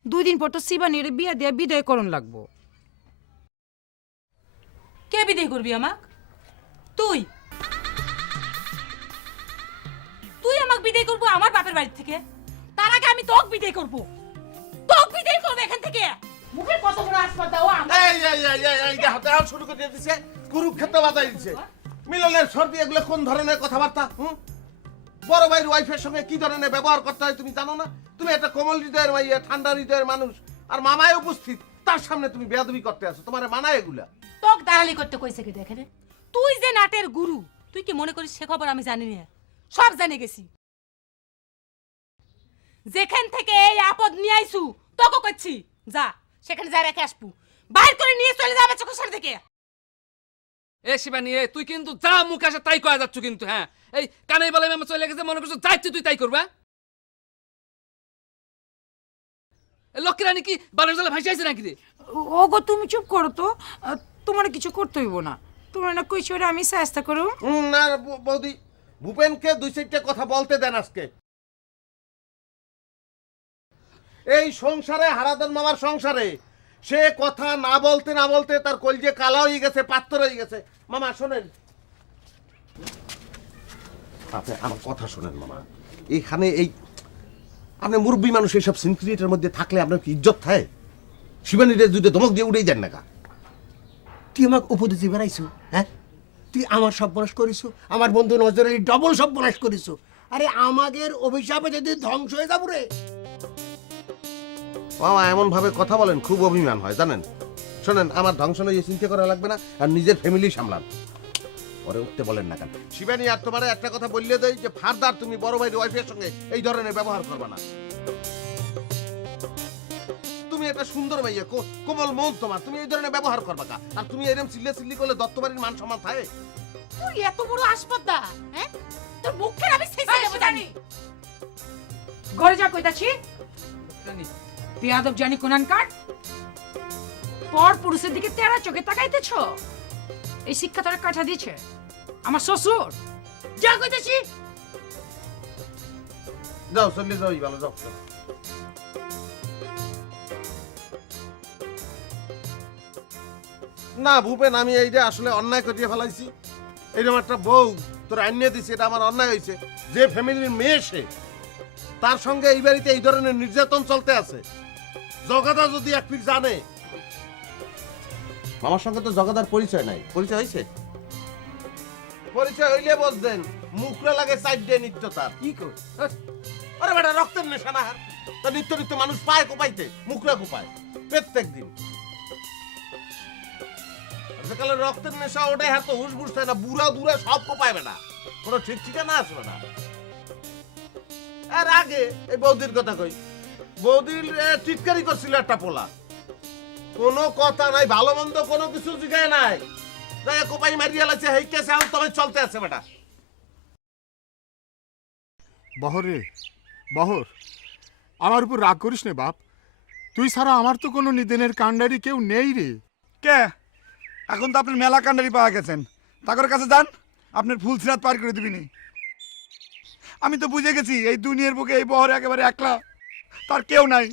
2 দিন পর তো শিবানীর বিয়া দিয়া বিদায় করুন লাগবো। কে বিদায় করবি আমাক? তুই তুই আমাকে বিদায় করবো আমার বাপের বাড়ি থেকে? তার আগে আমি তোকে বিদায় করবো, তোকে বিদায় করবো এখান থেকে। মুখে কত বড় আসপাত দাও আমার। এই দেখো শুরু করে দিয়েছে, কুরুক্ষেত্র বাজাই দিচ্ছে। মিলনের সর্দি এগুলো কোন ধরনের কথাবার্তা? বড় ভাইয়ের ওয়াইফের সঙ্গে কি ধরনের ব্যবহার করতে হয় তুমি জানো না? তুমি একটা কোমল হৃদয়ের মাইয়া, ঠান্ডা হৃদয়ের মানুষ, আর মামায় উপস্থিত, তার সামনে তুমি বেয়াদবি করতে আসো। তোমার মানায় এগুলা? তোকে দালালি করতে কইছে কি দেখে রে? তুই যে নাটের গুরু, তুই কি মনে করিস সে খবর আমি জানি না? সব জেনে গেছি। যেখান থেকে এই আপদ নিয়ে আইছু তোকে কইছি যা, সেখানে যা রেখে আসবো, বাইর করে নিয়ে চলে যাবে চোখের সামনে থেকে। এ শিবানী, তুই কিন্তু যা মুখ আসে তাই কয়া যাচ্ছ কিন্তু। হ্যাঁ, এই কানাই বলে আমি চলে গেছে, মনে করছো যাইছি তুই তাই করবা? লক্ষ্মীরানী কি বানের জলে ভাসি আইছে নাকি রে? ওগো তুমি চুপ করো তো, তোমার কিছু করতে হইব না। তোমার না কইছো আমি চেষ্টা করো। না বৌদি, ভূপেনকে 2-4টা কথা বলতে দেন আজকে। এই সংসারে, হারাধন মামার সংসারে, সে কথা না বলতে না বলতে তার কলজে কালা হয়ে গেছে, পাত্র হয়ে গেছে। মামা শোনেন, আপনি আমার কথা শোনেন মামা। এখানে এই আপনি মুরব্বী মানুষ, এইসব সিনক্রিয়েটের মধ্যে থাকলে আপনার কি ইজ্জত থাকে? শিবানীরে যদি ধমক দিয়ে উড়েই যান না কা? তুই আমাকে উপদেশ বেড়াইছো, হ্যাঁ? তুই আমার সর্বনাশ করিস, আমার বন্ধু নজরে ডবল সর্বনাশ করিস। আরে আমাদের অভিশাপে যদি ধ্বংস হয়ে যাবো রে। মামা এমন ভাবে কথা বলেন, খুব অভিমান হয় জানেন। শোনেন, আমার ধ্বংস নিয়ে চিন্তা করা লাগবে না, আর নিজের ফ্যামিলি সামলান, পরে উঠতে বলেন না কেন। শিবানী আর তোমার একটা কথা বললে দেয় যে ফারদার তুমি বড় ভাইয়ের ওয়াইফের সঙ্গে এই ধরনের ব্যবহার করবে না। তুমি একটা সুন্দর মাইয়া, কোমল মন তোমার, তুমি এই ধরনের ব্যবহার করবা কা? আর তুমি এরকম চিল্লি করলে দত্তবাড়ির মান সম্মান থাকে? তুই এত বড় আসপদ্দা, হ্যাঁ? তোর মুখে আমি শেষে দেব জানি। ঘরে যা কইতাছি, বেয়াদব জানি কোনান কাট। পর পুরুষের দিকে তেরা চোখে তাকাইতেছ? এই শিক্ষা তারা কাঠা দিয়েছে আমার শ্বশুর। যা কইতাছি। যাও চলে যাও, ভালো যাও। না ভূপেন, আমি এই যে আসলে অন্যায় করিয়ে ফেলাইছি। এইরকম একটা বউ তোর আইনে দিছে, এটা আমার অন্যায় হয়েছে। যে ফ্যামিলির মেয়ে সে, তার সঙ্গে এই বাড়িতে এই ধরনের নির্যাতন চলতে আছে। জগাদা যদি এক ফির জানে, মামার সঙ্গে তো জগাদার পরিচয় নাই। পরিচয় হয়েছে? পরিচয় হইলে বসবেন, মুখরে লাগে সাইড দিয়ে নিত্য তার। কি কর? আরে বেটা রক্তের নেশা না। তা নিত্য নিত্য মানুষ পায় কোপাইতে, মুখরা কোপায় প্রত্যেক দিন। আজকাল রক্তের নেশা ওটাই হাত হুশ বুঝতে না, বুড়া দুরা সব কোপায় বেটা, কোনো ঠিক ঠিকানা আসবে না। আর আগে এই বৌদির কথা কই, বৌদির টিটকারি করছিল একটা পোলা, কোনো কথা নাই, ভালো মন্দ কোনো কিছু জিগায় নাই, কোপাই মারিয়া লাগছে, হেই কেসে এখন তবে চলতে আছে বেটা। বহর রে বহর, আমার উপর রাগ করিস নে বাপ, তুই ছাড়া আমার তো কোনো নিদেনের কাণ্ডারি কেউ নেই রে। কে? এখন তো আপনার মেলা কাণ্ডারি পাওয়া গেছেন, তাদের কাছে যান, আপনার ফুল সিরাত পার করে দিবিনি। আমি তো বুঝে গেছি এই দুনিয়ার বুকে এই বহরে একেবারে একলা, তার কেউ নাই।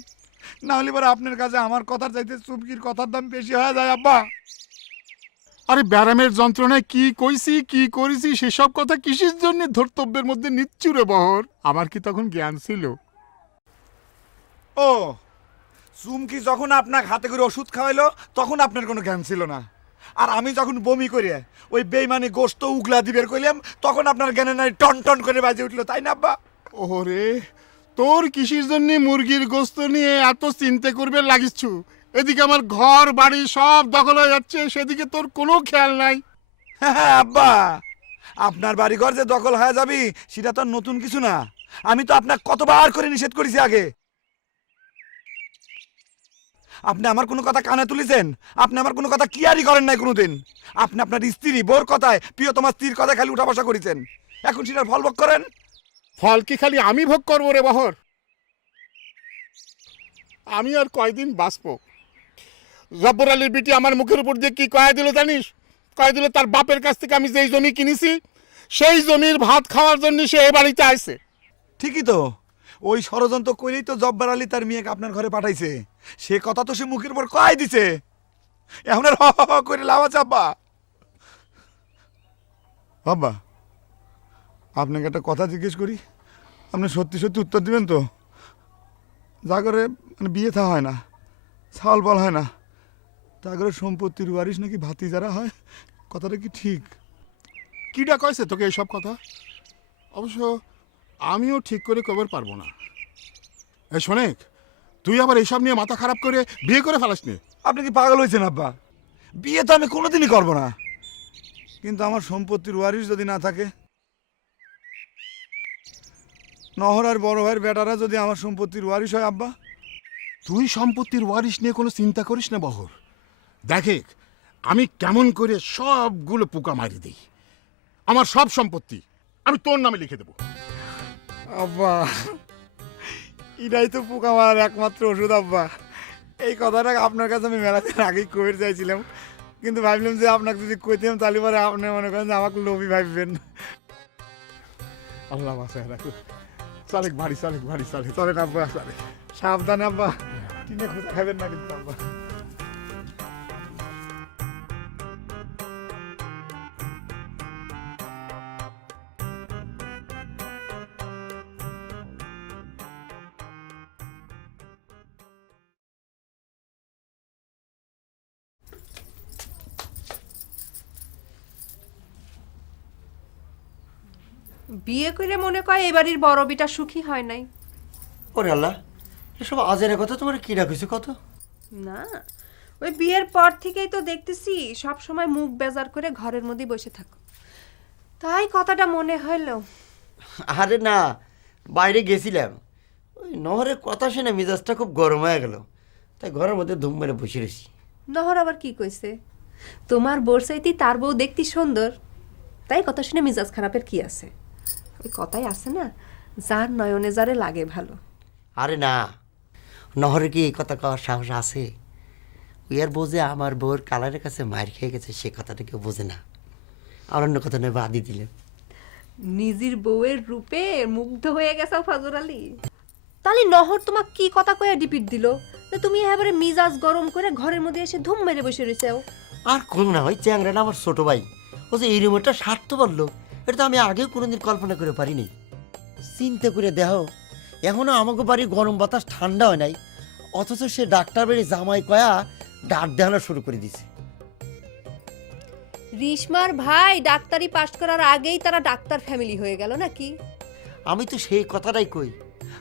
না হলে পরে আপনার কাছে আমার কথার চাইতে চুমকির কথার দাম বেশি হয়ে যায় আব্বা। আরে ব্যারামের যন্ত্রণায় কি কইছি কি করেছি সেসব কথা কিসের জন্য ধর্তব্যের মধ্যে নিচ্ছু রে বহর? আমার কি তখন জ্ঞান ছিল? ও, চুমকি যখন আপনার হাতে করে ওষুধ খাওয়াইলো তখন আপনার কোনো জ্ঞান ছিল না, আর আমি যখন বমি করে ওই বেইমানি গোস্ত উগলা দিবের কইলাম তখন আপনার জ্ঞানে নাই টন টন করে বাজে উঠলো, তাই না আব্বা? ওরে, তোর কিসের জন্য মুরগির গোস্ত নিয়ে এত চিন্তা করবে লাগিচ্ছু? এদিকে আমার ঘর বাড়ি সব দখল হয়ে যাচ্ছে, সেদিকে তোর কোনো খেয়াল নাই। হ্যাঁ আব্বা, আপনার বাড়িঘর যে দখল হয়ে যাবি সেটা তো আর নতুন কিছু না। আমি তো আপনাকে কতবার করে নিষেধ করেছি আগে। আপনি আমার কোনো কথা কানে তুলেছেন? আপনি আমার কোনো কথা কিয়ারই করেন নাই কোনোদিন। আপনি আপনার স্ত্রী বোর কথায়, প্রিয় তোমার স্ত্রীর কথায় খালি উঠা বসা করেছেন, এখন সেটার ফল ভোগ করেন। ফল কি খালি আমি ভোগ করবো রে বহর? আমি আর কয়দিন বাঁচবো? জব্বর আলীর বিটি আমার মুখের উপর দিয়ে কি কয়ে দিল জানিস? কয়ে দিল তার বাপের কাছ থেকে আমি যেই জমি কিনেছি সেই জমির ভাত খাওয়ার জন্য সে এ বাড়িতে আসছে। ঠিকই তো, ওই ষড়যন্ত্র করেই তো জব্বার আলী তার মেয়েকে আপনার ঘরে পাঠাইছে। সে কথা তো সে মুখের উপর কয় দিছে, এখন আর হ হ করে লাভ আছে আব্বা। আব্বা, আপনাকে একটা কথা জিজ্ঞেস করি, আপনি সত্যি সত্যি উত্তর দিবেন তো? যা করে মানে বিয়ে থা হয় না, ছাল বল হয় না, তা করে সম্পত্তির ওয়ারিশ নাকি ভাতিজারা হয়, কথাটা কি ঠিক? কিডা কয়েছে তোকে এইসব কথা? অবশ্য আমিও ঠিক করে কবার পারবো না। এই শোনেক, তুই আবার এইসব নিয়ে মাথা খারাপ করে বিয়ে করে ফেলাস নি। আপনি কি পাগল হয়েছেন আব্বা? বিয়ে তো আমি কোনোদিনই করবো না, কিন্তু আমার সম্পত্তির ওয়ারিশ যদি না থাকে, নহর আর বড় ভাইয়ের বেটারা যদি আমার সম্পত্তির ওয়ারিশ হয় আব্বা। তুই সম্পত্তির ওয়ারিশ নিয়ে কোনো চিন্তা করিস না বহর। দেখে আমি কেমন করে সবগুলো পোকা মারি দিই, আমার সব সম্পত্তি আমি তোর নামে লিখে দেবো। আব্বা, এটাই তো পোকা মারার একমাত্র ওষুধ আব্বা। এই কথাটা আপনার কাছে আমি মেলা দিন আগেই কইতে চাইছিলাম, কিন্তু ভাবলাম যে আপনাকে যদি কইতাম তাহলে পরে আপনি মনে করেন যে আমাকে লোভী ভাববেন। আল্লাহ বাসায় রাখো। চালেক বাড়ি, চালেক বাড়ি, চালেক চলেন আব্বা, চালেক। সাবধানে আব্বা, টিনে খোঁজা খাবেন না কিন্তু আব্বা। বিয়ে করে মনে কয় এই বাড়ির বড় বিটা সুখী হয় নাই। ওরে আল্লাহ, এসব আজের কথা তোমার কি রাখিস কত? না, ওই বিয়ের পর থেকেই তো দেখতেছি সব সময় মুখ বেজার করে ঘরের মধ্যে বসে থাকো, তাই কথাটা মনে হইলো। আরে না, বাইরে গেছিলাম, ওই নহরের কথা শুনে মেজাজটা খুব গরম হয়ে গেল, তাই ঘরের মধ্যে ধুম মেরে বসে রয়েছি। নহর আবার কি কইছে? তোমার বোর চাইতে তার বউ দেখতে সুন্দর, তাই কথা শুনে মেজাজ খারাপের কি আছে? ওই কথাই আছে না, যার নয়নে যারে লাগে ভালো। আরে না, নহরে কি এই কথা কওয়ার সাহস আছে? ওই আর বোঝে আমার বউয়ের কালারের কাছে মার খেয়ে গেছে, সে কথাটা কেউ বোঝে না। আর অন্য কথা নয়, বাদই দিলেন। নিজের বউয়ের রূপে মুগ্ধ হয়ে গেছে ফজর আলী। তাহলে নহর তোমাক কি কথা কয়ে ডিপিট দিল যে তুমি এবারে মিজাজ গরম করে ঘরের মধ্যে এসে ধুম মেরে বসে রয়েছেও? আর কোন না, ওই চ্যাংরাটা আমার ছোট ভাই, ও যে এই রুমটা স্বার্থ বললো, এটা তো আমি আগেও কোনোদিন কল্পনা করে পারিনি। চিন্তা করে দেখো, এখনো আমাকে বাড়ি গরম বাতাস ঠান্ডা হয় নাই, অথচ সে ডাক্তার বাড়ি জামাই কয়া ডাক দেওয়ানো শুরু করে দিছে। রিশমার ভাই ডাক্তারি পাশ করার আগেই তারা ডাক্তার ফ্যামিলি হয়ে গেল নাকি? আমি তো সেই কথাটাই কই,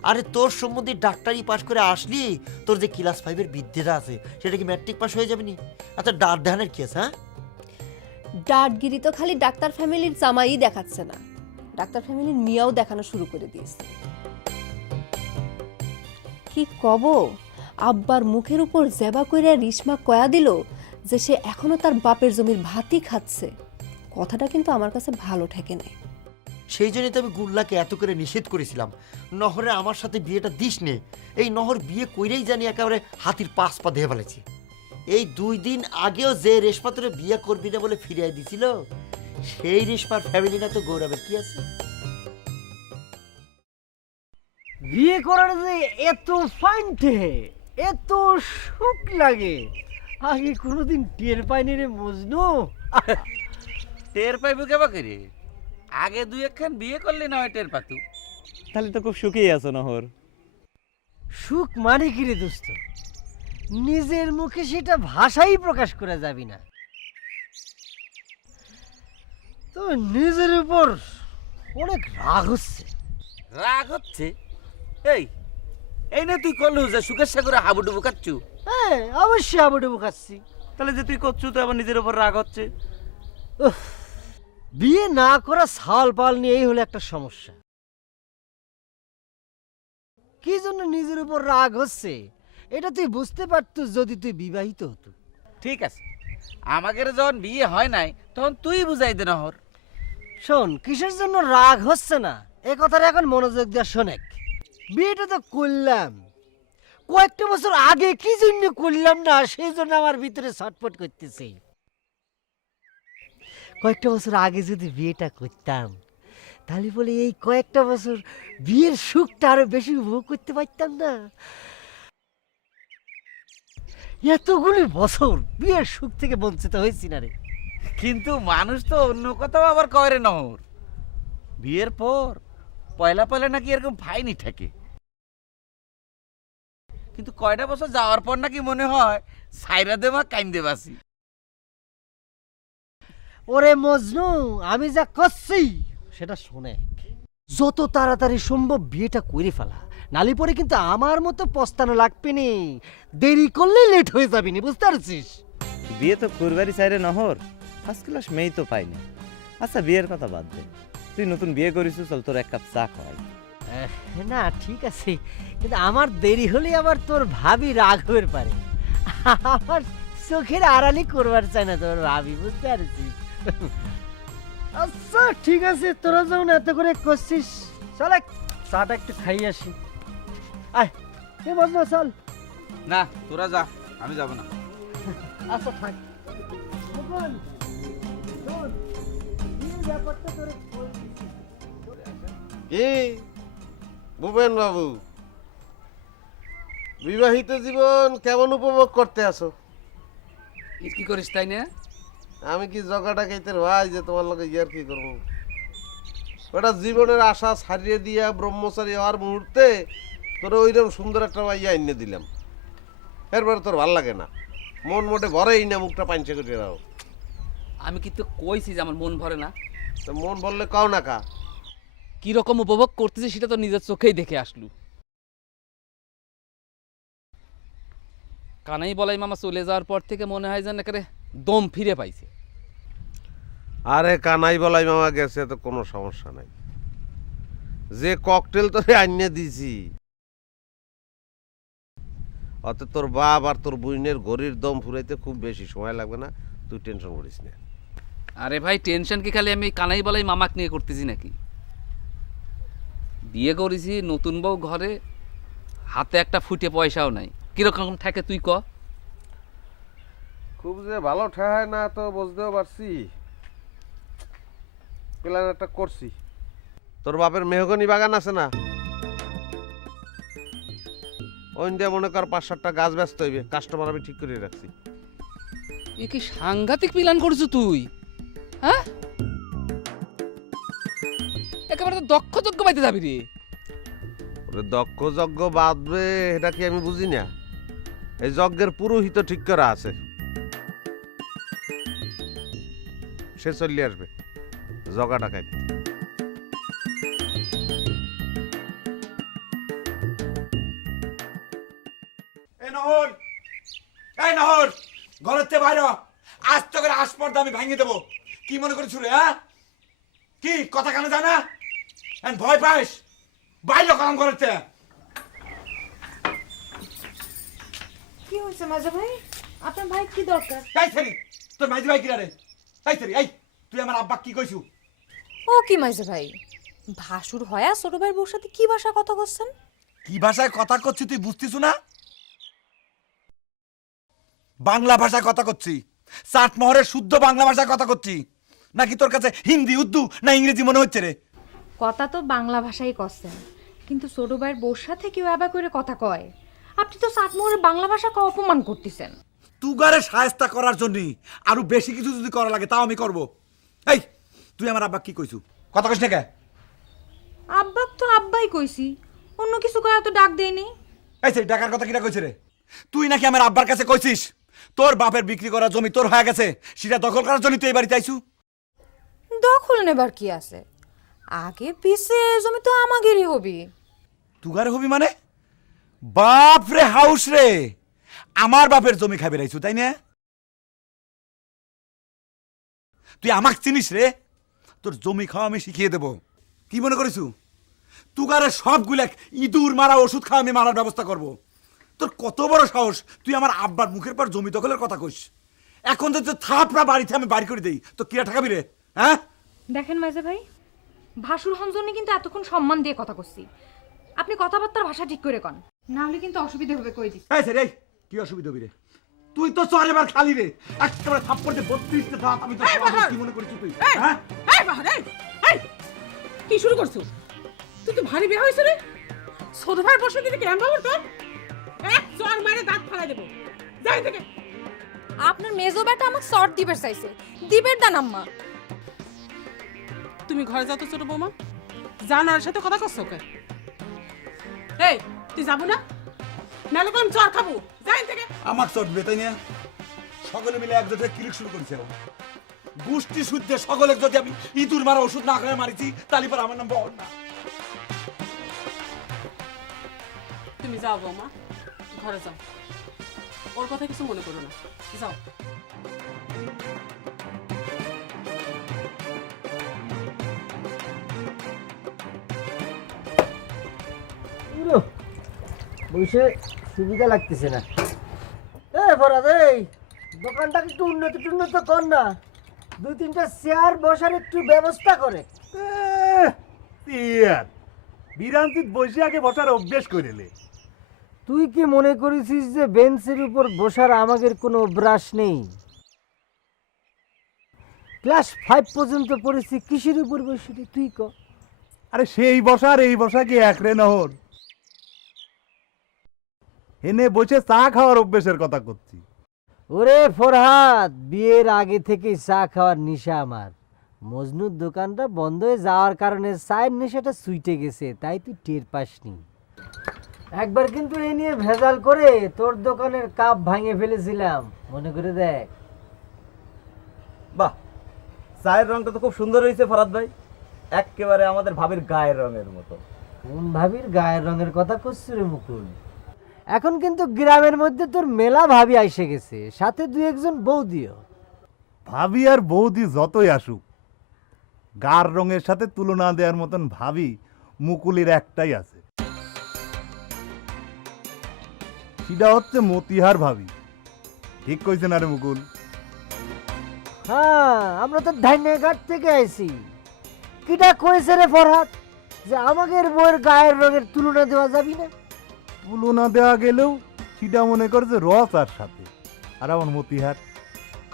আরে তোর সম্বন্ধে ডাক্তারি পাশ করে আসলি, তোর যে ক্লাস 5-এর বিদ্যাটা আছে সেটা কি ম্যাট্রিক পাস হয়ে যাবে নি? আচ্ছা ডাট ধ্যানের কি আছে? হ্যাঁ, ডাটগিরি তো খালি ডাক্তার ফ্যামিলির জামাই দেখাচ্ছে না, ডাক্তার ফ্যামিলির মিয়াও দেখানো শুরু করে দিয়েছে। কি কব, আব্বার মুখের উপর জেবা কইরা রিশমা কয়া দিল যে সে এখনো তার বাপের জমির ভাতই খাচ্ছে। কথাটা কিন্তু আমার কাছে ভালো ঠেকে নাই। সেই জন্যই তো আমি গুল্লাকে এত করে নিষেধ করেছিলাম, নহরে আমার সাথে বিয়েটা দিস নে। এই নহর বিয়ে কইরেই জানি একেবারে হাতির পাশ পা দিয়ে ফেলেছি। এই 2 দিন আগেও যে রেশমা তোরে বিয়ে করবি না বলে ফিরিয়ে দিছিল, সেই রেশমার ফ্যামিলি না তো গৌরবের কি আছে? বিয়ে করার যে এত ফাইনটে, এত সুখ লাগে, আগে কোনোদিন টের পাইনি রে মজনু। টের পাইব কেবা করে? আগে 2-1খান বিয়ে করলে না হয় টের পাতু। তাহলে তো খুব সুখেই আছো নহর। সুখ মানে কি রে দোস্ত? নিজের মুখে সেটা ভাষাই প্রকাশ করা যাবি না। তো নিজের উপর অনেক রাগ হচ্ছে। রাগ হচ্ছে? এই এই না তুই করলু যে সুখের সাগরে হাবুডুবু খাচ্ছু? হ্যাঁ অবশ্যই হাবুডুবু খাচ্ছি। তাহলে যে তুই করছু তো আবার নিজের উপর রাগ হচ্ছে? উফ, বিয়ে না করা সাল পাল নিয়েই হলো একটা সমস্যা। কি জন্য নিজের উপর রাগ হচ্ছে এটা তুই বুঝতে পারতো যদি তুই বিবাহিত হতো। ঠিক আছে, আমাদের যখন বিয়ে হয় নাই তখন তুই বুঝাই দে নহর। শোন, কিসের জন্য রাগ হচ্ছে না এ কথাটা এখন মনোযোগ দিয়ে শোনেক। বিয়েটা তো করলাম, কয়েকটা বছর আগে কি জন্য করলাম না সেই জন্য আমার ভিতরে ছটফট করতেছে। কয়েকটা বছর আগে যদি বিয়েটা করতাম তাহলে বলে এই কয়েকটা বছর বিয়ের সুখটা আরো বেশি উপভোগ করতে পারতাম না। এতগুলি বছর বিয়ের সুখ থেকে বঞ্চিত হয়েছি না রে। কিন্তু মানুষ তো অন্য কথাও আবার কয় রে নহর। বিয়ের পর পয়লা পয়লা নাকি এরকম ফাইনই থাকে, কিন্তু কয়টা বছর যাওয়ার পর নাকি মনে হয় সাইরা দেমা কাইন্দে বাসি। ওরে মজনু, আমি যা করছি সেটা শোনে, যত তাড়াতাড়ি সম্ভব বিয়েটা করে ফেলা, নালি পরে কিন্তু আমার মতো পস্তানো লাগবে নি। দেরি করলে লেট হয়ে যাবি নি, বুঝতে পারছিস? বিয়ে তো করবারই চাইরে নহর, ফার্স্ট ক্লাস মেয়েই তো পাইনি। আচ্ছা বিয়ের কথা বাদ দে, তুই নতুন বিয়ে করিস, চল তোর 1 কাপ চা খাওয়াই। না ঠিক আছে, কিন্তু আমার দেরি হলে আবার তোর ভাবি রাগ হয়ে পারে। আমার চোখের আড়ালি করবার চাই না তোর ভাবি, বুঝতে পারছিস? আচ্ছা ঠিক আছে, তোরা যখন এত করে করছিস চল চাটা একটু খাই আসি। আয় এ মজনু চল। না তোরা যা, আমি যাব না। আচ্ছা থাক। ভুবন, শোন, বিয়ের ব্যাপারটা তোরে বলতেছি। কি ভূপেন বাবু, বিবাহিত জীবন কেমন উপভোগ করতে আসো? কি করিস তাই না? আমি কি জগাটা খাইতের ভাই যে তোমার লগে ইয়ার কি করবো? ওটা জীবনের আশা ছাড়িয়ে দিয়া ব্রহ্মচারী হওয়ার মুহূর্তে তোর ওইরকম সুন্দর একটা মাইয়া এনে দিলাম, এরপরে তোর ভাল লাগে না, মন মোটে ভরেই না, মুখটা পাঞ্চে করে দাও। আমি কিন্তু কইছি যে আমার মন ভরে না। তো মন বললে কাও না কা, কিরকম উপভোগ করতেছি সেটা তো নিজের চোখেই দেখে আসলু। কানাই বলাই মামা চলে যাওয়ার পর থেকে মনে হয় যেন একেবারে দম ফিরে পাইছে। আরে কানাই বলাই মামা গেছে তো কোনো সমস্যা নাই, যে ককটেল তোরে আনিয়ে দিছি অত তোর বাপ আর তোর বইনের ঘড়ির দম ফুরাইতে খুব বেশি সময় লাগবে না, তুই টেনশন করিস না। আরে ভাই টেনশন কি খালি আমি কানাই বলাই মামাক নিয়ে করতেছি নাকি? বিয়ে করেছি, নতুন বউ ঘরে, হাতে একটা ফুটে পয়সাও নাই, কিরকম থাকে তুই ক? খুব যে ভালো ঠেহায় না তো বুঝতেও পারছি, প্ল্যান একটা করছি। তোর বাপের মেহগনি বাগান আছে না, ওই দিয়ে মনে কর 5-7টা গাছ ব্যস্ত হইবে, কাস্টমার আমি ঠিক করে রাখছি। এ কি সাংঘাতিক প্ল্যান করেছ তুই, হ্যাঁ? একেবারে তো দক্ষ যজ্ঞ পাইতে যাবি রে। ওরে দক্ষ যজ্ঞ বাঁধবে এটা কি আমি বুঝি না? এই যজ্ঞের পুরোহিত ঠিক করা আছে, সে চলে আসবে জগা টাকায়। নহর, এই নহর, ঘরের থেকে বাইর হ। আজ তো করে আসপর্দা আমি ভাঙিয়ে দেবো। কি মনে করেছিল রে, হ্যাঁ? কি কথা কানে জানা? ভয় পাইস? বাইরে কাম ঘরের থেকে। কি হয়েছে মাজা ভাই? আপনার ভাই কি দরকার? এই ছেড়ি, তোর মাইজি ভাই কিরা রে? এই ছেড়ি, এই তুই আমার আব্বা কি কইছু? ও কি মাইজে ভাই, ভাসুর হয়া ছোট ভাইয়ের বউর সাথে কি ভাষা কথা করছেন? কি ভাষায় কথা করছি তুই বুঝতিছু না? বাংলা ভাষায় কথা করছি, চাটমোহরের শুদ্ধ বাংলা ভাষায় কথা করছি, নাকি তোর কাছে হিন্দি উর্দু না ইংরেজি মনে হচ্ছে রে? কথা তো বাংলা ভাষাই করছেন, কিন্তু ছোট ভাইয়ের বউর সাথে কেউ আবার করে কথা কয়? আপনি তো চাটমোহরের বাংলা ভাষাকে অপমান করতেছেন। তুগারে সায়স্তা করার জন্য আরো বেশি কিছু যদি করা লাগে তাও আমি করব। এই তুই আমার আব্বা কি কইছু? কথা কইছ না কে? আব্বাক তো আব্বাই কইছি, অন্য কিছু কয়া তো ডাক দেয়নি। এই সেই টাকার কথা কিটা কইছে রে? তুই নাকি আমার আব্বার কাছে কইছিস তোর বাপের বিক্রি করা জমি তোর হয়ে গেছে, সেটা দখল করার জন্য তুই এই বাড়িতে আইছু? দখল নেবার কি আছে, আগে পিছে জমি তো আমাদেরই হবি। তুগারে হবি মানে? বাপ রে হাউস রে, আমার বাপের জমি খাবে রাইছু তাই না? তুই আমাকে চিনিস রে? তোর জমি খাওয়া আমি শিখিয়ে দেব। কি মনে করিস তুগারে সবগুলা ইঁদুর মারা ওষুধ খাওয়া আমি মারার ব্যবস্থা করব। তোর কত বড় সাহস তুই আমার আব্বার মুখের পর জমি দখলের কথা কইস? এখন যদি থাপড়া বাড়িতে আমি বাড়ি করে দেই তো কিরা ঠকাবি রে? হ্যাঁ দেখেন মাইজা ভাই, ভাসুর হনজনে কিন্তু এতক্ষণ সম্মান দিয়ে কথা করছি, আপনি কথাবার্তার ভাষা ঠিক করে কন, না হলে কিন্তু অসুবিধা হবে কই দিস। এই রে, কি অসুবিধা হবি রে? তুই তো চর এবার খালি রে, একেবারে থাপ্পড় দিয়ে 32 তে দাঁত আমি তো কি মনে করিস তুই? হ্যাঁ এই বাহার, এই কি শুরু করছো? তুই তো ভারী বিয়ে হয়েছে রে। ছোট ভাই বসে দিতে কেমন বাবুর তোর এক চর মারে দাঁত ফালাই দেবো। যাই থেকে। আপনার মেজো বেটা আমাকে শর্ট দিবের চাইছে, দিবের দান আম্মা। তুমি ঘরে যাও তো ছোট বৌমা, জানার সাথে কথা করছো ওকে? এই তুই যাবো না? নাহলে কোন চর খাবো। যাই থেকে। আমার চট বেতাই না, সকলে মিলে একজোট হয়ে ক্লিক শুরু করেছে। গোষ্ঠী শুদ্ধে সকলে যদি আমি ইঁদুর মারা ওষুধ না করে মারিছি তাহলে পর আমার নাম বহন না। তুমি যাও বৌমা, ঘরে যাও, ওর কথা কিছু মনে করো না, যাও। বসে সুবিধা লাগতেছে না। ফরাদ, এই দোকানটাকে একটু উন্নত কর না, 2-3টা চেয়ার বসার একটু ব্যবস্থা করে। বিরান্তিত বসে আগে বসার অভ্যেস করিলে। তুই কি মনে করেছিস যে বেঞ্চের উপর বসার আমাদের কোনো অভ্যাস নেই? ক্লাস 5 পর্যন্ত পড়েছি, কিসের উপর বসে তুই ক? আরে সেই বসার এই বসা কি এক রে নহর? এনে বসে চা খাওয়ার অভ্যেসের কথা করছি। ওরে ফরহাদ, বিয়ের আগে থেকে চা খাওয়ার নেশা আমার। মজনুর দোকানটা বন্ধ হয়ে যাওয়ার কারণে চায়ের নেশাটা ছুটে গেছে, তাই তুই টের পাসনি। একবার কিন্তু এই নিয়ে ভেজাল করে তোর দোকানের কাপ ভাঙে ফেলেছিলাম, মনে করে দেখ। বাহ, চায়ের রংটা তো খুব সুন্দর হয়েছে ফরাদ ভাই, একেবারে আমাদের ভাবির গায়ের রঙের মতো। কোন ভাবির গায়ের রঙের কথা করছিস রে মুকুল? এখন কিন্তু গ্রামের মধ্যে তোর মেলা ভাবি আইসে গেছে, সাথে 2-1জন বৌদিও। ভাবি আর বৌদি যতই আসুক, গার রঙের সাথে তুলনা দেওয়ার মতন ভাবি মুকুলের একটাই আছে, সেটা হচ্ছে মতিহার ভাবি। ঠিক কইছে না রে মুকুল? হ্যাঁ, আমরা তো ধান্যঘাট থেকে আইছি। কিটা কইছে রে ফরহাদ যে আমাদের বউয়ের গায়ের রঙের তুলনা দেওয়া যাবি না? তুলনা দেওয়া গেলেও সেটা মনে করে যে রসার সাথে, আর আমার মতিহার।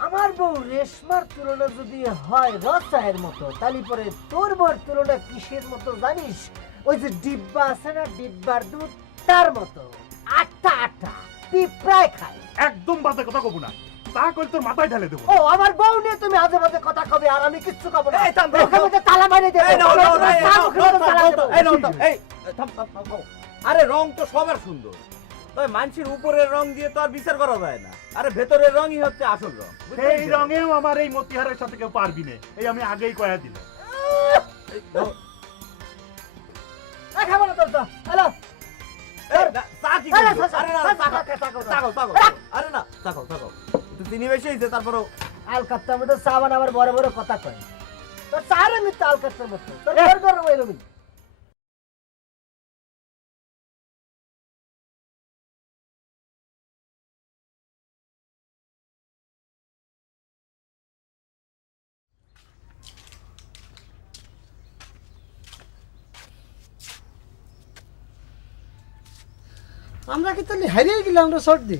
আমার বউ রেশমার তুলনা যদি হয় রসায়ের মতো, তাহলে পরে তোর বউর তুলনা কিসের মতো জানিস? ওই যে ডিব্বা আছে না, ডিব্বার দুধ, তার মতো আটা পিঁপড়ায় খায়। একদম বাজে কথা কব না, তা করে তোর মাথায় ঢালে দেবো। ও আমার বউ নিয়ে তুমি আজে বাজে কথা কবে, আর আমি কিচ্ছু কব না। মুখে মুখে তালা মারি দেব। আরে রং তো সবার সুন্দর, তবে মানুষের উপরের রং দিয়ে তো আর বিচার করা যায় না। আরে ভেতরের রঙই হচ্ছে আসল রং। সেই রঙেও আমার এই মতিহারের সাথে কেউ পারবি না, এই আমি আগেই কয়া দিলাম। খাবো না তোর তো। হ্যালো, চা কি? ছাগল ছাগল আরে না ছাগল ছাগল তুই চিনি বেশি হয়েছে তারপরও আলকাত্তার মধ্যে চা বানাবার বড় বড় কথা কয় তোর চারে মিথ্যা আলকাত্তার মতো তোর বের করো এরকম আমরা কি তাহলে হারিয়ে গেলাম রে সর্দি?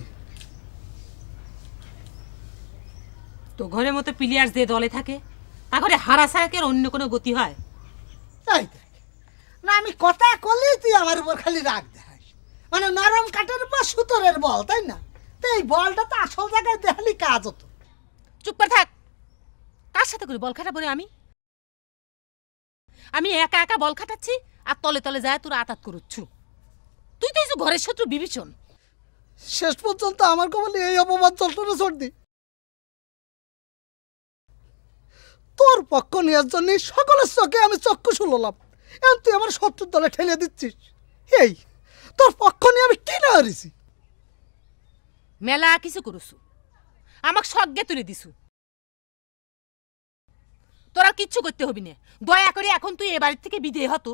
তো ঘরের মতো প্লেয়ার যে দলে থাকে তা করে হারা ছাড়া অন্য কোনো গতি হয়? তাই তাই না, আমি কথা কলেই তুই আমার উপর খালি রাগ দেখাস। মানে নরম কাঠের উপর সুতোরের বল, তাই না? তো এই বলটা তো আসল জায়গায় দেখালি কাজ হতো। চুপ করে থাক। কার সাথে করে বল খাটাবো রে আমি? আমি একা একা বল খাটাচ্ছি আর তলে তলে যায় তোরা আতাত করুচ্ছু। তুই তো এই যে ঘরের শত্রু বিভীষণ। শেষ পর্যন্ত আমার কবলে এই অপমান চলতো না সর্দি। তোর পক্ষ নেওয়ার জন্য সকলের চোখে আমি চক্ষু শুনলাম, এখন তুই আমার শত্রুর দলে ঠেলে দিচ্ছিস। এই তোর পক্ষ নিয়ে আমি কি না হারিয়েছি? মেলা কিছু করছু, আমাকে সজ্ঞে তুলে দিছু। তোরা কিচ্ছু করতে হবি না, দয়া করে এখন তুই এ বাড়ির থেকে বিদেয় হতো।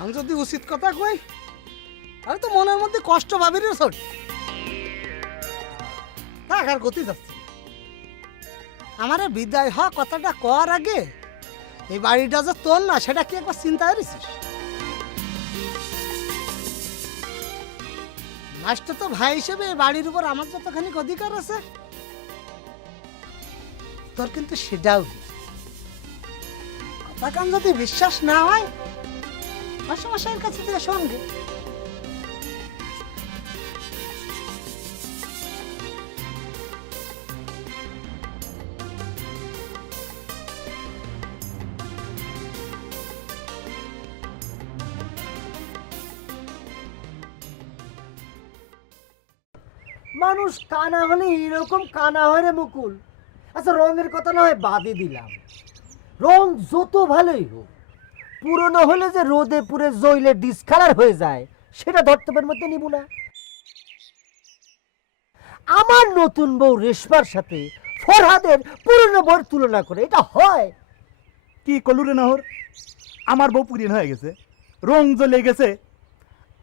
আমি যদি উচিত কথা কই, আমি তো মনের মধ্যে কষ্ট ভাবি রে সর্দি। টাকার গতি যাচ্ছে। আমার বিদায় হ কথাটা কর আগে এই বাড়িটা যে তোর না, সেটা কি একবার চিন্তা করেছিস? মাস্টার তো ভাই হিসেবে এই বাড়ির উপর আমার যতখানি অধিকার আছে, তোর কিন্তু সেটাও নেই। কথা কান যদি বিশ্বাস না হয়, মাস্টারমশাইয়ের কাছে থেকে সঙ্গে মানুষ কানা হলে এরকম কানা হয় রে মুকুল। আচ্ছা রঙের কথা না হয় বাদই দিলাম, রং যত ভালোই হোক, পুরনো হলে যে রোদে পুরে জ্বলে ডিসকালার হয়ে যায় সেটা ধর্তব্যের মধ্যে নিব না। আমার নতুন বউ রেশমার সাথে ফরহাদের পুরনো বউর তুলনা করে এটা হয়? কি কলু রে নহর, আমার বউ পুরিন হয়ে গেছে, রং জ্বলে গেছে।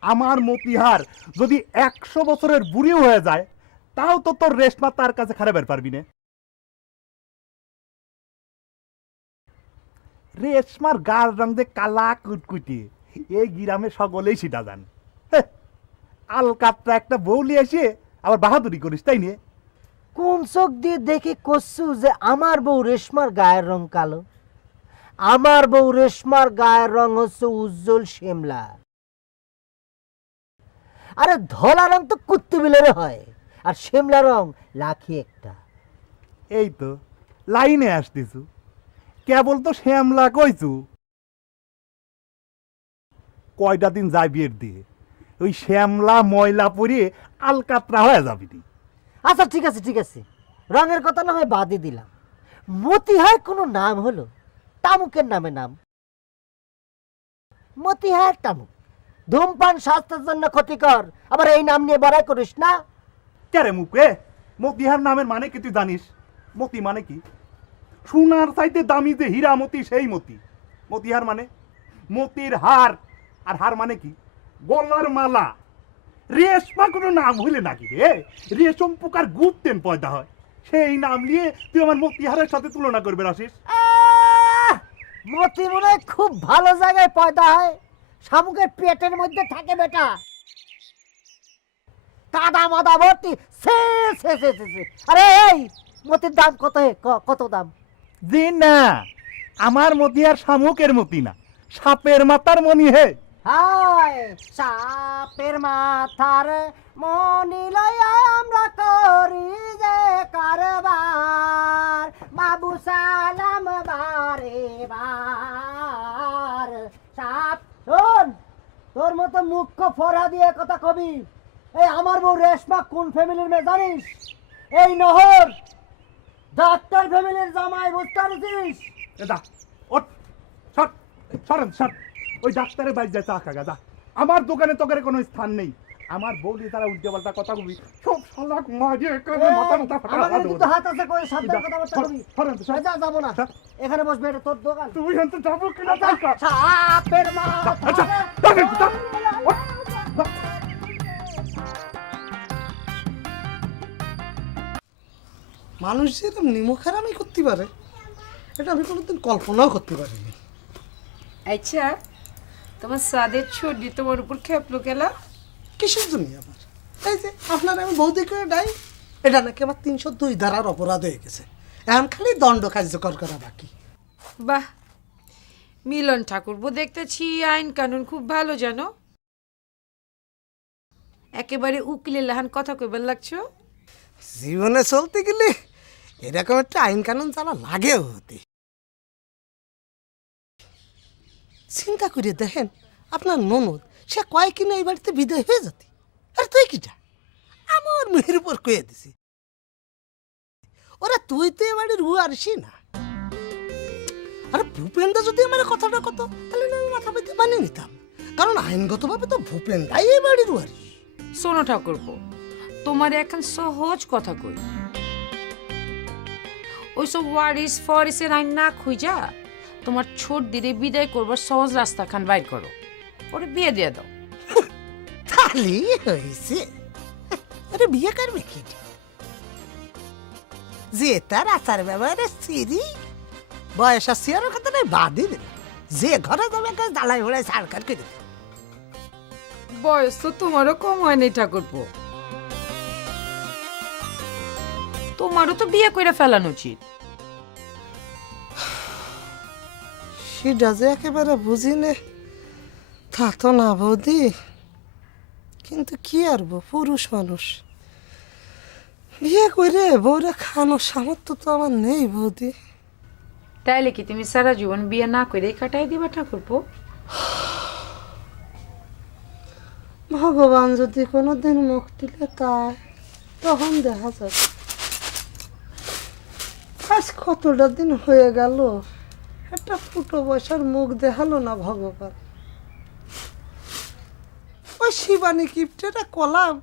আমার মতিহার যদি 100 বছরের বুড়িও হয়ে যায়, তাও তো তোর রেশমা তার কাছে খারাপের পারবি না। রেশমার গার রং যে কালা কুটকুটি, এই গ্রামে সকলেই সেটা জান। আলকাতরা একটা বউ নিয়ে এসে আবার বাহাদুরি করিস, তাই নিয়ে? কোন চোখ দিয়ে দেখে কচ্ছু যে আমার বউ রেশমার গায়ের রং কালো? আমার বউ রেশমার গায়ের রং হচ্ছে উজ্জ্বল শ্যামলা। আরে ধলা রং তো কুত্তি বিলের হয়, আর শ্যামলা রং লাখি একটা। এই তো লাইনে আসতেছু, কেবল তো শ্যামলা কইছু। কয়টা দিন যায় বিয়ের দিয়ে, ওই শ্যামলা ময়লা পরিয়ে আলকাতরা হয়ে যাবি। আচ্ছা ঠিক আছে ঠিক আছে, রঙের কথা না হয় বাদই দিলাম। মতিহার কোনো নাম হলো? তামুকের নামে নাম, মতিহার তামুক। ধূমপান স্বাস্থ্যের জন্য ক্ষতিকর, আবার এই নাম নিয়ে বড়াই করিস না। কেরে মুখে মতিহার নামের মানে কি তুই জানিস? মতি মানে কি? সোনার চাইতে দামি যে হীরা মতি, সেই মতি। মতিহার মানে মতির হার, আর হার মানে কি? গলার মালা। রেশমা কোনো নাম হইলে নাকি রে? রেশম পোকার গুপ্তেন পয়দা হয়, সেই নাম নিয়ে তুই আমার মতিহারের সাথে তুলনা করবে আসিস? মতি মনে হয় খুব ভালো জায়গায় পয়দা হয়, শামুকের পেটের মধ্যে থাকে বেটা। কাদা মাদা ভর্তি। আরে এই মতির দাম কত? কত দাম? জি না, আমার মতি আর শামুকের মতি না, সাপের মাথার মনি হে। হায় সাপের মাথার মনি লইয়া আমরা করি যে কারবার, বাবু সালাম বারে বার। সাপ শোন, তোর মতো মুখ্য ফরা দিয়ে কথা কবি। এই আমার বউ রেশমা কোন ফ্যামিলির মেয়ে জানিস? এই নহর ডাক্তার ফ্যামিলির জামাই, বুঝতে পারছিস? সরেন সর, ওই ডাক্তারের বাড়ি যায় চা খাগা যা। আমার দোকানে তোকারে কোনো স্থান নেই, আমার বউলি তারা উল্টে পাল্টা কথা বলবি সব শালা মাঝে এখানে মাথা মাথা ফাটা আমার লাগাবো। কিন্তু হাত আছে কই সাবধান কথা বলতে সর, হবে সরেন তো, সর। যা যাবো না এখানে বসবে এটা তোর দোকান তুই এখান থেকে যাবো কিনা তাই কর। সাপের মা আচ্ছা যাবেন তো, যান। মানুষ যে এরকম নিমখারামি করতে পারে এটা আমি কোনোদিন কল্পনাও করতে পারিনি। আচ্ছা তোমার সাদের ছড়ি তোমার উপর খেপলো কেলা? কিসের জন্য আবার? এই যে আপনার আমি বৌদি করে ডাই, এটা নাকি আমার 302 ধারার অপরাধ হয়ে গেছে, এখন খালি দণ্ড কার্যকর করা বাকি। বাহ, মিলন ঠাকুরপো দেখতেছি আইন কানুন খুব ভালো জানো, একেবারে উকিলে লাহান কথা কইবার লাগছো। জীবনে চলতে গেলে এরকম একটা আইন কানুন জানা লাগে হতে। চিন্তা করে দেখেন আপনার ননদ সে কয়েকদিনে এই বাড়িতে বিদায় হয়ে যেতে, আর তুই কিটা আমার মেয়ের উপর কয়ে দিছি, ওরা তুই তো এ বাড়ির আসি না। আরে ভূপেনদা যদি আমার কথাটা কত তাহলে আমি মাথা পেতে বানিয়ে নিতাম, কারণ আইনগতভাবে তো ভূপেনদাই এই বাড়ির ওয়ারিশ। শোনো ঠাকুরপো, তোমার এখন সহজ কথা কই, ওইসব ওয়ারিস ফরিসের আইন না খুঁজা তোমার ছোট দিদি বিদায় করবার সহজ রাস্তা খান বাইর করো, ওরে বিয়ে দিয়ে দাও। তাহলে হয়েছে, আরে বিয়ে করবে কি যে তার আচার ব্যবহারে সিরি বয়স আর সিয়ারের কথা নাই বাদই দিল, যে ঘরে যাবে দাঁড়াই ঘোড়ায় সারকার করে দিল। বয়স তো তোমারও কম হয়নি ঠাকুরপো, তোমারও তো বিয়ে করে ফেলানো উচিত। সেটা যে একেবারে বুঝি নে তা তো না বৌদি, কিন্তু কি আর পুরুষ মানুষ বিয়ে করে বউরে খানোর সামর্থ্য তো আমার নেই বৌদি। তাইলে কি তুমি সারা জীবন বিয়ে না করে কাটাই দিবা ঠাকুরপো? ভগবান যদি কোনোদিন মুখ দিলে তাই তখন দেখা যাবে। আজ কতটা দিন হয়ে গেল একটা ফুটো বয়সার মুখ দেখালো না ভগবান। ওই শিবানী কিপ্টেটা কলাম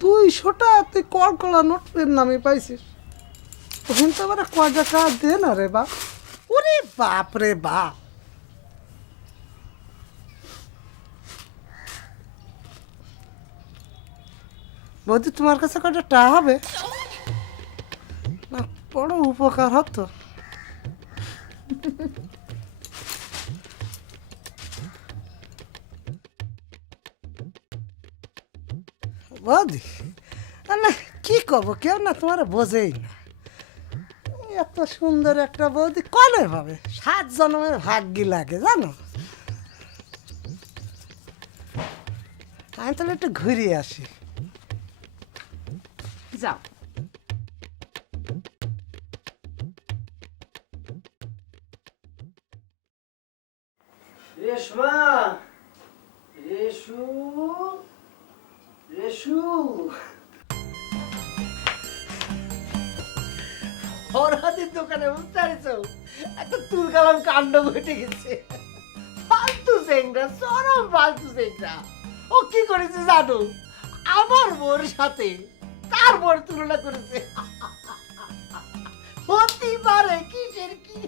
200টা তুই কলকলা নোটের নামে পাইছিস, তখন তো আবার কয় টাকা দে না রে বাপ। ওরে বাপ রে বাপ, বৌদি তোমার কাছে কয়টা টা হবে না, বড় উপকার হতো। বৌদি না কি কব, কেউ না তোমার বোঝেই না, এত সুন্দর একটা বৌদি কলে ভাবে 7 জন্মের ভাগ্যি লাগে জানো। আমি তাহলে একটু ঘুরে আসি। যাও। রেশমা, রেশু, রেশু, হরহাদির দোকানে বুঝতে পারছো একটা তুলকালাম কাণ্ড ঘটে গেছে। ফালতু চেংড়া, চরম ফালতু চেংড়া। ও কি করেছে জানো, আমার বোর সাথে তার বোর তুলনা করেছে। হতে পারে কিসের কি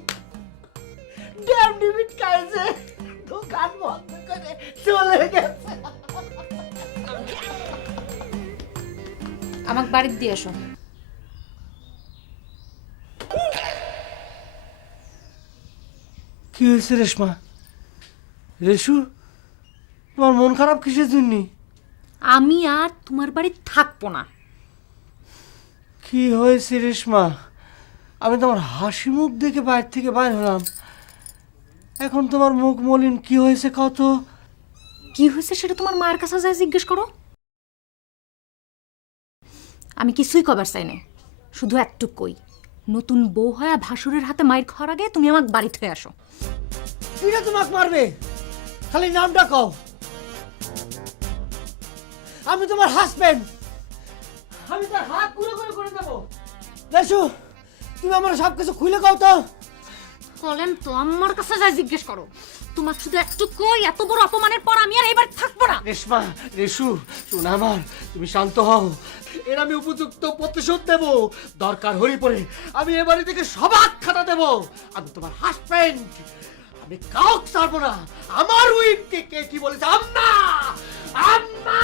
ড্যাম ডিমিট খাইছে, দোকান বন্ধ করে চলে গেছে। আমাকে বাড়িতে দিয়ে এসো। কি হয়েছে রেশমা? রেশু, তোমার মন খারাপ কিসের জন্য? আমি আর তোমার বাড়ি থাকবো না। কি হয়েছে রেশমা? আমি তোমার হাসি মুখ দেখে বাইরে থেকে বাইর হলাম, এখন তোমার মুখ মলিন। কি হয়েছে কত? কি হয়েছে সেটা তোমার মায়ের কাছে যায় জিজ্ঞেস করো। আমি কিছুই কবার চাই না, শুধু একটু কই, নতুন বউ হয়ে ভাসুরের হাতে মায়ের খাওয়ার আগে তুমি আমাকে বাড়িতে হয়ে আসো। কিরা তোমাকে মারবে? খালি নামটা কও। আমি তোমার হাজবেন্ড, আমি তার হাত গুঁড়ো করে করে দেবো। রেশু, তুমি আমার সব কিছু খুলে কও তো। বলেন তো আমার কাছে যায় জিজ্ঞেস করো। তোমার শুধু একটু কই, এত বড় অপমানের পর আমি আর এবার থাকবো না। রেশমা, রেশু, শোন আমার, তুমি শান্ত হও। এর আমি উপযুক্ত প্রতিশোধ দেব। দরকার হলে পরে আমি এ বাড়ি থেকে সবাক খাতা দেব। আমি তোমার হাজবেন্ড, আমি কাউকে ছাড়বো না। আমার উইফকে কে কি বলেছে? আম্মা, আম্মা!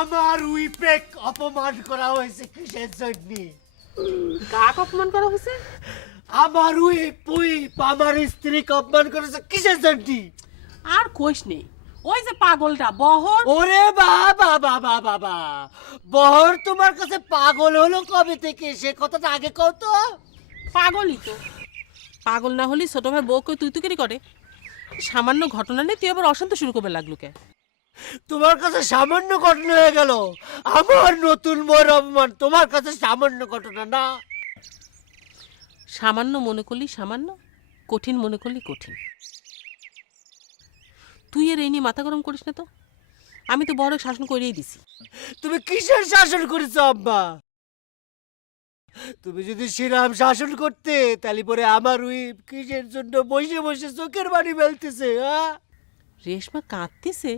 আমার উইপে অপমান করা হয়েছে কিসের জন্য? কাকে অপমান করা হয়েছে? আমার উইপ আমার স্ত্রীকে অপমান করেছে কিসের জন্য? আর কইস নেই, ওই যে পাগলটা বহর। ওরে বাবা বাবা বাবা, বহর তোমার কাছে পাগল হলো কবে থেকে? সে কথাটা আগে কও তো। পাগলই তো, পাগল না হলি ছোট ভাই বউকে তুই তুই করে। সামান্য ঘটনা নেই তুই আবার অশান্ত শুরু করবে লাগলো কে? তোমার কাছে সামান্য ঘটনা হয়ে গেল? আমার নতুন বউর অপমান তোমার কাছে সামান্য ঘটনা না? সামান্য মনে করলি সামান্য, কঠিন মনে করলি কঠিন। তুই এর এই নিয়ে মাথা গরম করিস না তো। আমি তো বড় শাসন করেই দিছি। তুমি কিসের শাসন করেছো আব্বা? তুমি যদি শ্রীরাম শাসন করতে তাহলে পরে আমার উইপ কিসের জন্য বসে বসে চোখের বাড়ি ফেলতেছে? রেশমা কাঁদতেছে?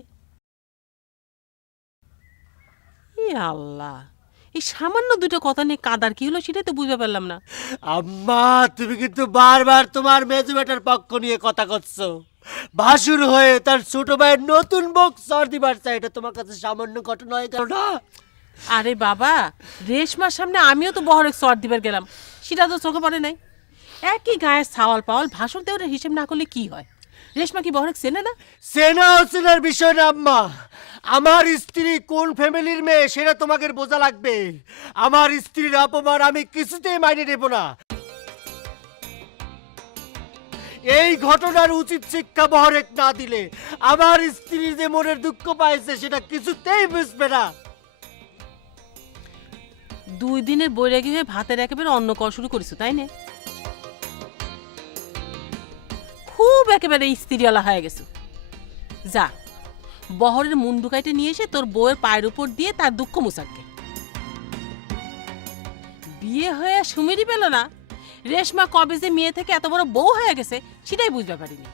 এ আল্লাহ, এই সামান্য দুটো কথা নিয়ে কাদার কি হলো সেটাই তো বুঝতে পারলাম না। আম্মা, তুমি কিন্তু বারবার তোমার মেজো বেটার পক্ষ নিয়ে কথা করছো। ভাসুর হয়ে তার ছোট ভাইয়ের নতুন বউ সর দিবার চাই, এটা তোমার কাছে সামান্য ঘটনা হয়ে গেল না? আরে বাবা, রেশমার সামনে আমিও তো বহরে সর দিবার গেলাম, সেটা তো চোখে পড়ে নাই। একই গায়ের সাওয়াল পাওয়াল, ভাষণ দেওয়ার হিসেব না করলে কি হয়? রেশমা কি বহরে চেনে না? সেনা অচেনার বিষয় না আম্মা। আমার স্ত্রী কোন ফ্যামিলির মেয়ে সেটা তোমাকে বোঝা লাগবে। আমার স্ত্রীর অপমান আমি কিছুতেই মাইনে নেব না। এই ঘটনার উচিত শিক্ষা বহরেক না দিলে আমার স্ত্রী যে মনের দুঃখ পাইছে সেটা কিছুতেই বুঝবে না। 2 দিনের বৈরাগী হয়ে ভাতের একেবারে অন্ন কর শুরু করেছো, তাই না? খুব একেবারে স্ত্রীওয়ালা হয়ে গেছো। যা, বহরের মুন্ডু কাইটে নিয়ে এসে তোর বউয়ের পায়ের উপর দিয়ে তার দুঃখ মুছাকে। বিয়ে হয়ে সুমিরই পেল না, রেশমা কবে যে মেয়ে থেকে এত বড় বউ হয়ে গেছে সেটাই বুঝতে পারিনি।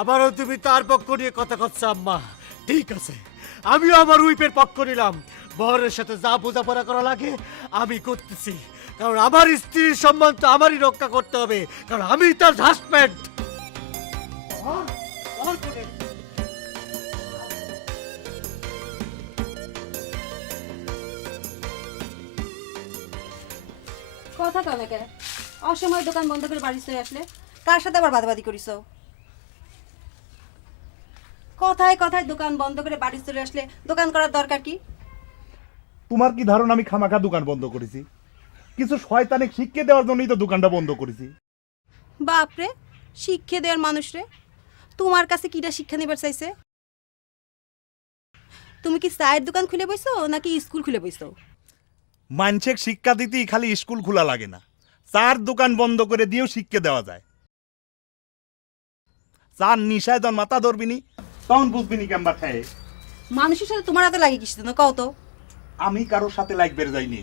আবারও তুমি তার পক্ষ নিয়ে কথা করছো আম্মা। ঠিক আছে, আমিও আমার উইপের পক্ষ নিলাম। বহরের সাথে যা বোঝাপড়া করা লাগে আমি করতেছি, কারণ আমার স্ত্রীর সম্মান তো আমারই রক্ষা করতে হবে, কারণ আমি তার হাজবেন্ড। কথা কও না কে? অসময় দোকান বন্ধ করে বাড়ি চলে আসলে কার সাথে আবার বাদাবাদি করিস? কথায় কথায় দোকান বন্ধ করে বাড়ি চলে আসলে দোকান করার দরকার কি? তোমার কি ধারণা আমি খামাখা দোকান বন্ধ করেছি? কিছু শয়তানিক শিক্ষা দেওয়ার জন্যই তো দোকানটা বন্ধ করেছি। বাপরে, শিক্ষা দেওয়ার মানুষ রে! তোমার কাছে কিটা শিক্ষা নেবার চাইছে? তুমি কি চায়ের দোকান খুলে বইছো নাকি স্কুল খুলে বইছো? মানসিক শিক্ষা দিতেই খালি স্কুল খোলা লাগে না, চার দোকান বন্ধ করে দিয়েও শিক্ষা দেওয়া যায়। চার নিশায় যখন মাথা ধরবিনি তখন বুঝবিনি কেমবা খায়। মানুষের সাথে তোমার হাতে লাগে কিছু না, কও তো। আমি কারোর সাথে লাগবে যাইনি,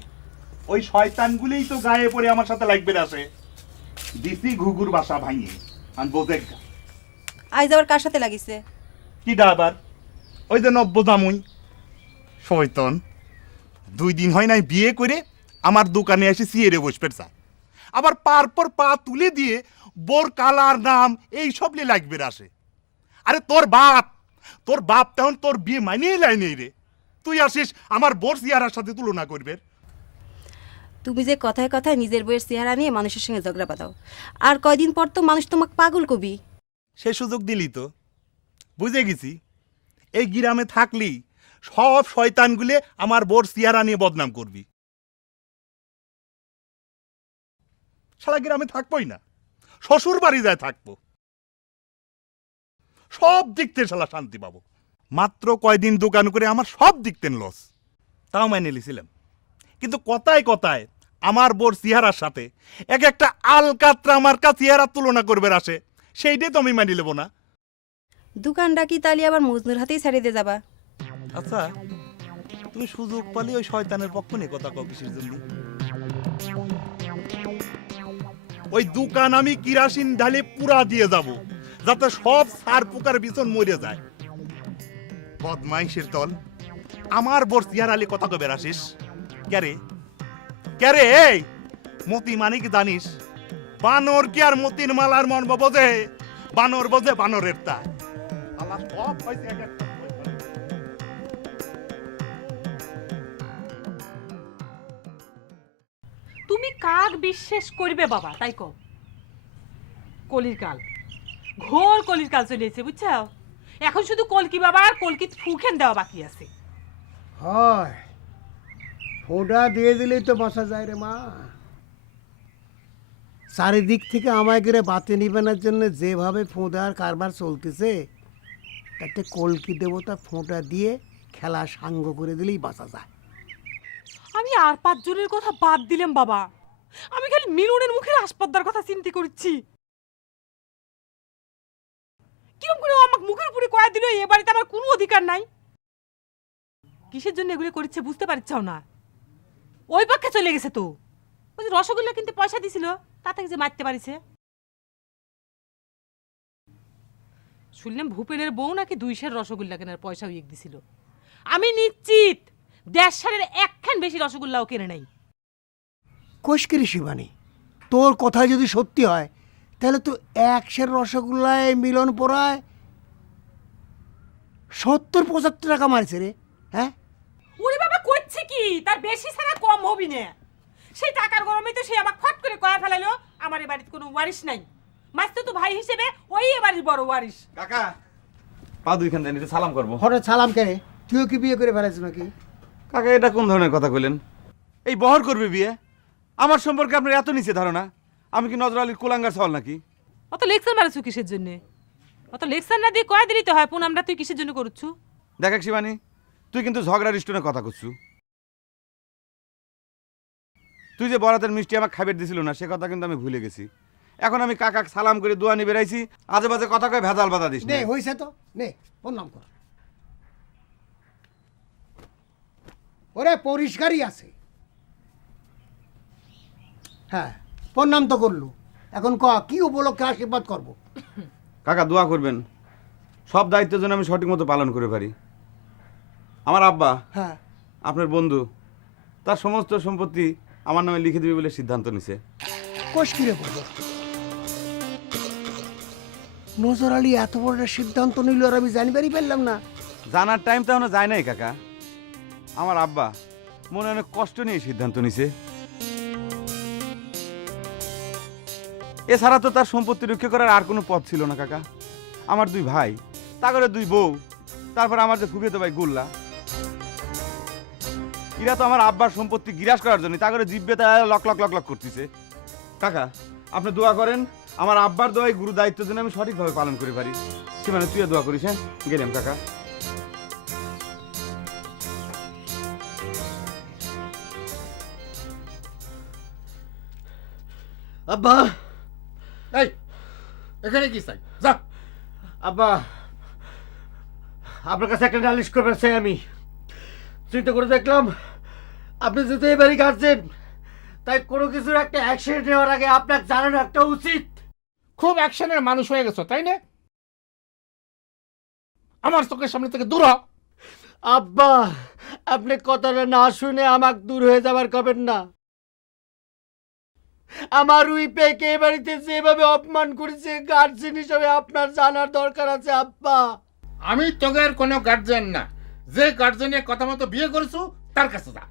ওই শয়তানগুলোই তো গায়ে পড়ে আমার সাথে লাগবে আসে। দিছি ঘুঘুর বাসা ভাঙি আর বোঝে। আজ আবার কার সাথে লাগিছে? কি আবার? ওই যে নব্য জামুই শয়তান 2 দিন হয় নাই বিয়ে করে আমার দোকানে এসে সিয়েরে বসবে চায়, আবার পার পর পা তুলে দিয়ে বোর কালার নাম এই সব নিয়ে লাগবে আসে। আরে তোর বাপ তখন তোর বিয়ে মানিয়ে লাই নেই রে, তুই আসিস আমার বোর চেহারার সাথে তুলনা করবে। তুমি যে কথায় কথায় নিজের বইয়ের চেহারা নিয়ে মানুষের সঙ্গে ঝগড়া বাঁধাও, আর কয়দিন পর তো মানুষ তোমাকে পাগল কবি। সে সুযোগ দিলি তো, বুঝে গেছি। এই গ্রামে থাকলি সব শয়তানগুলো আমার বোর চেহারা নিয়ে বদনাম করবি। সারা গ্রামে থাকবোই না, শ্বশুর বাড়ি যায় থাকবো, সব দিক থেকে শালা শান্তি পাবো। মাত্র কয়দিন দোকান করে আমার সব দিক থেকে লস, তাও মেনে নিয়েছিলাম। কিন্তু কথায় কথায় আমার বোর চেহারার সাথে এক একটা আলকাতরা আমার কাছে চেহারা তুলনা করবে আসে, সেইটাই তো আমি মানি নেব না। দোকানটা কি তাহলে আবার মজনুর হাতেই ছাড়িয়ে দিয়ে যাবা? আচ্ছা, তুমি সুযোগ পালে ওই শয়তানের পক্ষ নিয়ে কথা কও কিসের জন্য? ওই দোকান আমি কিরাসিন ঢালে পুরা দিয়ে যাব, যাতে সব সার পোকার বিছন মরে যায়। বদমাইশের দল, আমার বর সিয়ার আলী কথা কবে আসিস? ক্যারে ক্যারে এই মতি মানে কি জানিস? বানর কি আর মতির মালার মর্ম বোঝে? বানর বোঝে বানরের তা। আল্লাহ সব হইছে এক একটা। তুমি কাক বিশ্বাস করবে বাবা তাই কও? কলির কাল, ঘোর কলির কাল চলে এসেছে বুঝছো? এখন শুধু কলকি বাবা আর কলকি ফুকেন দেওয়া বাকি আছে। হয় ফোঁটা দিয়ে দিলেই তো বসা যায় রে মা। চারিদিক থেকে আমায় করে বাতি নিবানোর জন্য যেভাবে ফোঁটার কারবার চলতেছে, তাতে কলকি দেবতা ফোঁটা দিয়ে খেলা সাঙ্গ করে দিলেই বাঁচা যায়। আমি আর 5 জনের কথা বাদ দিলাম বাবা, আমি খালি মিলনের মুখের আসপদ্দার কথা চিন্তা করছি। কিরম করে আমাকে মুখের উপরে কয়া দিল এ বাড়িতে আমার কোনো অধিকার নাই? কিসের জন্য এগুলো করছে বুঝতে পারছাও না? ওই পক্ষে চলে গেছে তো। ওই যে রসগোল্লা কিনতে পয়সা দিছিল তা থেকে যে মারতে পারিছে। শুনলাম ভূপেনের বউ নাকি 200 রসগোল্লা কেনার পয়সা উইক দিছিল। আমি নিশ্চিত 1.5 সালের একখান বেশি রসগোল্লাও কেনে নাই। কোষকিরি শিবানী, তোর কথা যদি সত্যি হয় তাহলে তো 100 রসগোল্লায় মিলন পড়ায় 70-75 টাকা মারছে রে। হ্যাঁ ওরে বাবা করছে কি, তার বেশি ছাড়া কম হবি না। সেই টাকার গরমে তো সে আমাকে ফট করে কয়া ফেলালো আমার এ বাড়িতে কোনো ওয়ারিশ নাই। মাস্ত তো ভাই হিসেবে ওই এ বাড়ির বড় ওয়ারিশ। কাকা পা দুইখান দেন, একটু সালাম করবো। হঠাৎ সালাম কেনে? তুইও কি বিয়ে করে ফেলেছ নাকি? কাকা এটা কোন ধরনের কথা কইলেন? এই বহর করবে বিয়ে? আমার সম্পর্কে আপনার এত নিচে ধারণা? আমি কি নজর আলীর কুলাঙ্গার সওয়াল নাকি? অত লেকচার মারছো কিসের জন্য? অত লেকচার না দিয়ে কয়া দিলেই তো হয়। পুন আমরা তুই কিসের জন্য করছু? দেখ শিবানী, তুই কিন্তু ঝগড়ার স্টোনে কথা করছু। তুই যে বরাতের মিষ্টি আমাকে খাবার দিছিল না সে কথা কিন্তু আমি ভুলে গেছি। এখন আমি কাকা সালাম করে দোয়া নিয়ে বেড়াইছি, আজে বাজে কথা কয়ে ভেজাল বাধা দিস নে হইছে তো, নে প্রণাম কর। ওরে পরিষ্কারই আছে। হ্যাঁ প্রণাম তো করলু, এখন ক কি উপলক্ষে আশীর্বাদ করব? কাকা দোয়া করবেন সব দায়িত্ব যেন আমি সঠিক মতো পালন করে পারি। আমার আব্বা, হ্যাঁ আপনার বন্ধু, তার সমস্ত সম্পত্তি আমার নামে লিখে দিবে বলে সিদ্ধান্ত নিছে। কোষকিরে বলল নজর আলী এত বড় একটা সিদ্ধান্ত নিল আর আমি জানিবারই পারলাম না। জানার টাইম তো এখনো যায় নাই কাকা। আমার আব্বা মনে অনেক কষ্ট নিয়ে সিদ্ধান্ত নিছে। এছাড়া তো তার সম্পত্তি রক্ষা করার আর কোনো পথ ছিল না কাকা। আমার 2 ভাই, তারপরে 2 বউ, তারপর আমার যে ফুফেতো ভাই গুল্লা, এরা তো আমার আব্বার সম্পত্তি গিরাস করার জন্য তারপরে জিব্বে তারা লক লক লক লক করতেছে। কাকা আপনি দোয়া করেন আমার আব্বার দোয়াই গুরু দায়িত্ব যেন আমি সঠিকভাবে পালন করে পারি। সে মানে তুই দোয়া করিস। হ্যাঁ গেলাম কাকা। আব্বা এই এখানে কি চাই? যা। আব্বা আপনার কাছে একটা নালিশ করবার চাই আমি। চিন্তা করে দেখলাম আপনি যেহেতু এবারই গার্জেন, তাই কোনো কিছুর একটা অ্যাকশন নেওয়ার আগে আপনার জানানো একটা উচিত। খুব অ্যাকশনের মানুষ হয়ে গেছো তাই না? আমার চোখের সামনে থেকে দূর হ। আব্বা আপনি কথাটা না শুনে আমাকে দূর হয়ে যাবার কবেন না। আমার উইপেকে এ বাড়িতে যেভাবে অপমান করেছে গার্জেন হিসেবে আপনার জানার দরকার আছে আব্বা। আমি তোগের কোনো গার্জেন না। যে গার্জেনের কথা মতো বিয়ে করেছো তার কাছে যা।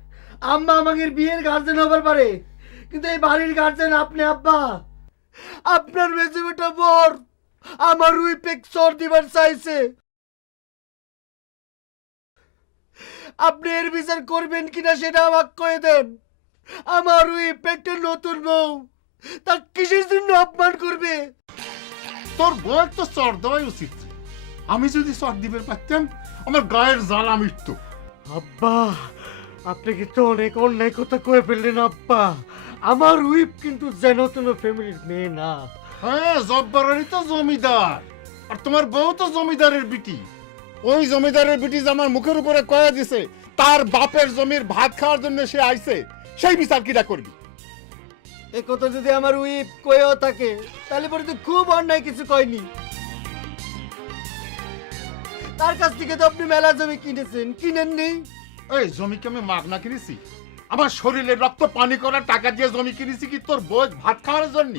আম্মা আমাকে বিয়ের গার্জেন হবার পারে, কিন্তু এই বাড়ির গার্জেন আপনি আব্বা। আপনার মেজে বেটা বর আমার উইপেক চর দিবার চাইছে। আপনি এর বিচার করবেন কিনা সেটা আমাকে কয়ে দেন। আমার উইপেকটা নতুন বউ, তার কিসের জন্য অপমান করবে? তোর বউয়ের তো চর দেওয়াই উচিত। আমি যদি চর দিবার পারতাম আমার গায়ের জ্বালা মিটত। আব্বা আপনি কিন্তু অনেক অন্যায় কথা কয়ে ফেললেন আব্বা। আমার উইপ কিন্তু যেন তেন ফ্যামিলির মেয়ে না। হ্যাঁ জব্বারেরই তো জমিদার, আর তোমার বউ তো জমিদারের বিটি। ওই জমিদারের বিটি যে আমার মুখের উপরে কয়া দিছে তার বাপের জমির ভাত খাওয়ার জন্য সে আইছে, সেই বিচার কিরা করবি? এ কথা যদি আমার উইপ কয়েও থাকে তাহলে পরে তো খুব অন্যায় কিছু কয়নি। তার কাছ থেকে তো আপনি মেলা জমি কিনেছেন, কিনেননি? এই জমি কি আমি মাগনা কিনেছি? আমার শরীরে রক্ত পানি করার টাকা দিয়ে জমি কিনেছি কি তোর বউ ভাত খাওয়ার জন্য?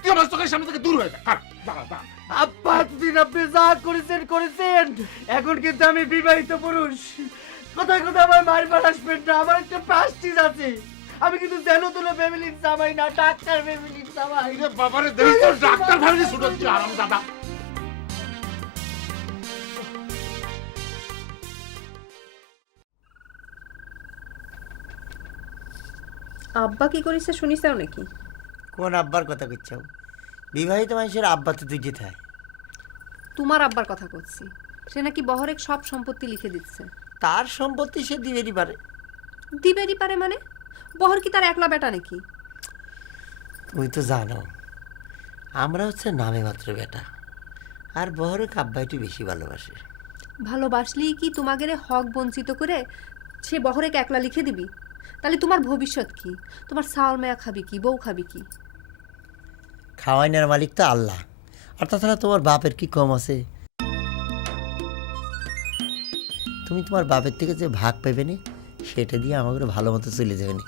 তুই আমার চোখের সামনে থেকে দূর হয়ে যা। দাঁড়া। আব্বা দিন আপনি যা করেছেন করেছেন, এখন কিন্তু আমি বিবাহিত পুরুষ। কোথায় কোথায় আমার মারবার আসবেন না, আমার একটা প্রাস্টিজ আছে। আমি কিন্তু যেন তুলো ফ্যামিলির জামাই না, ডাক্তার ফ্যামিলির জামাই। বাবারে দেই তোর ডাক্তার ফ্যামিলি ছুটছি আরাম দাদা। আব্বা কি করিস শুনিসাও নাকি? কোন আব্বার কথা কইছাও? বিবাহিত মানুষের আব্বা তো দুইটি থাকে। তোমার আব্বার কথা করছি, সে নাকি বহরেক সব সম্পত্তি লিখে দিচ্ছে। তার সম্পত্তি সে দিবেরই পারে। দিবেরই পারে মানে? বহর কি তার একলা বেটা নাকি? তুমি তো জানো আমরা হচ্ছে নামে মাত্র বেটা, আর বহরে আব্বা একটু বেশি ভালোবাসে। ভালোবাসলেই কি তোমাদের হক বঞ্চিত করে সে বহরেক একলা লিখে দিবি? তাহলে তোমার ভবিষ্যৎ কি? তোমার সাওয়াল মেয়া খাবি কি, বউ খাবি কি? খাওয়াইনার মালিক তো আল্লাহ, আর তাছাড়া তোমার বাপের কি কম আছে? তুমি তোমার বাপের থেকে যে ভাগ পাইবে না সেটা দিয়ে আমাকে ভালো মতো চলে যাবে না।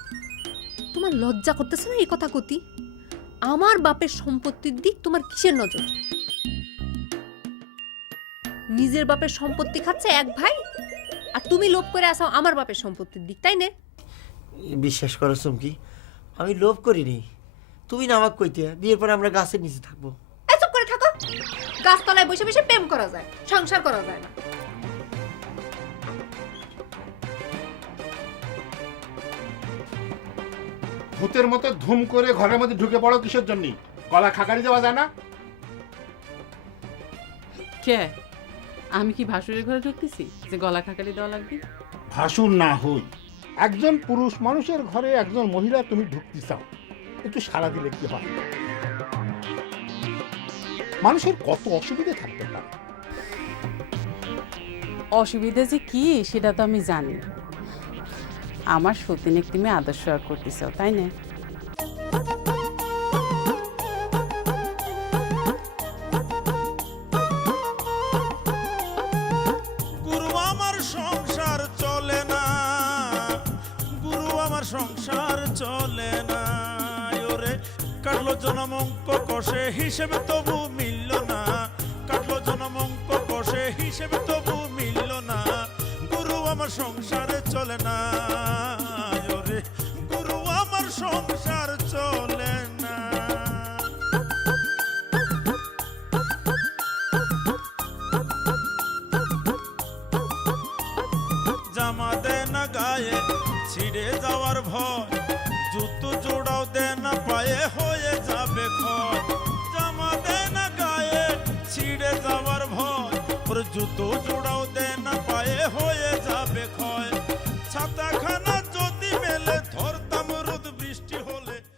তোমার লজ্জা করতেছে না এই কথা কতি? আমার বাপের সম্পত্তির দিক তোমার কিসের নজর? নিজের বাপের সম্পত্তি খাচ্ছে এক ভাই, আর তুমি লোভ করে আসো আমার বাপের সম্পত্তির দিক, তাই না? বিশ্বাস করো চুমকি, আমি লোভ করিনি। তুমি না আমাকে কইতে বিয়ের পরে আমরা গাছের নিচে থাকবো। চুপ করে থাকো। গাছতলায় বসে বসে প্রেম করা যায়, সংসার করা যায় না। ভূতের মতো ধুম করে ঘরের মধ্যে ঢুকে পড়ো কিসের জন্য? গলা খাকারি দেওয়া যায় না? কে? আমি কি ভাসুরের ঘরে ঢুকতেছি যে গলা খাকারি দেওয়া লাগবে? ভাসুর না হই, একজন পুরুষ মানুষের ঘরে একজন মহিলা তুমি ঢুকতে চাও, একটু সারা দিলে কি হয়? মানুষের কত অসুবিধা থাকতে পারে। অসুবিধা যে কি সেটা তো আমি জানি। আমার সতীন একটি মেয়ে আদর্শ করতেছ, তাই না? গুরু আমার সংসার চলে না, গুরু আমার সংসার চলে না। ওরে কাটলো জনমঙ্ক কষে হিসেবে তবু মিলল না, কাটলো জনমঙ্ক কষে হিসেবে তবু মিলল না। গুরু আমার সংসারে চলে না, ওরে গুরু আমার সংসার চলে না। জামা দে না গায়ে ছিঁড়ে যাওয়ার ভয়, জুতো জোড়াও দে না পায়ে হয়ে যাবে ক্ষয়। জামা দে না গায়ে ছিঁড়ে যাওয়ার ভয়, ওর জুতো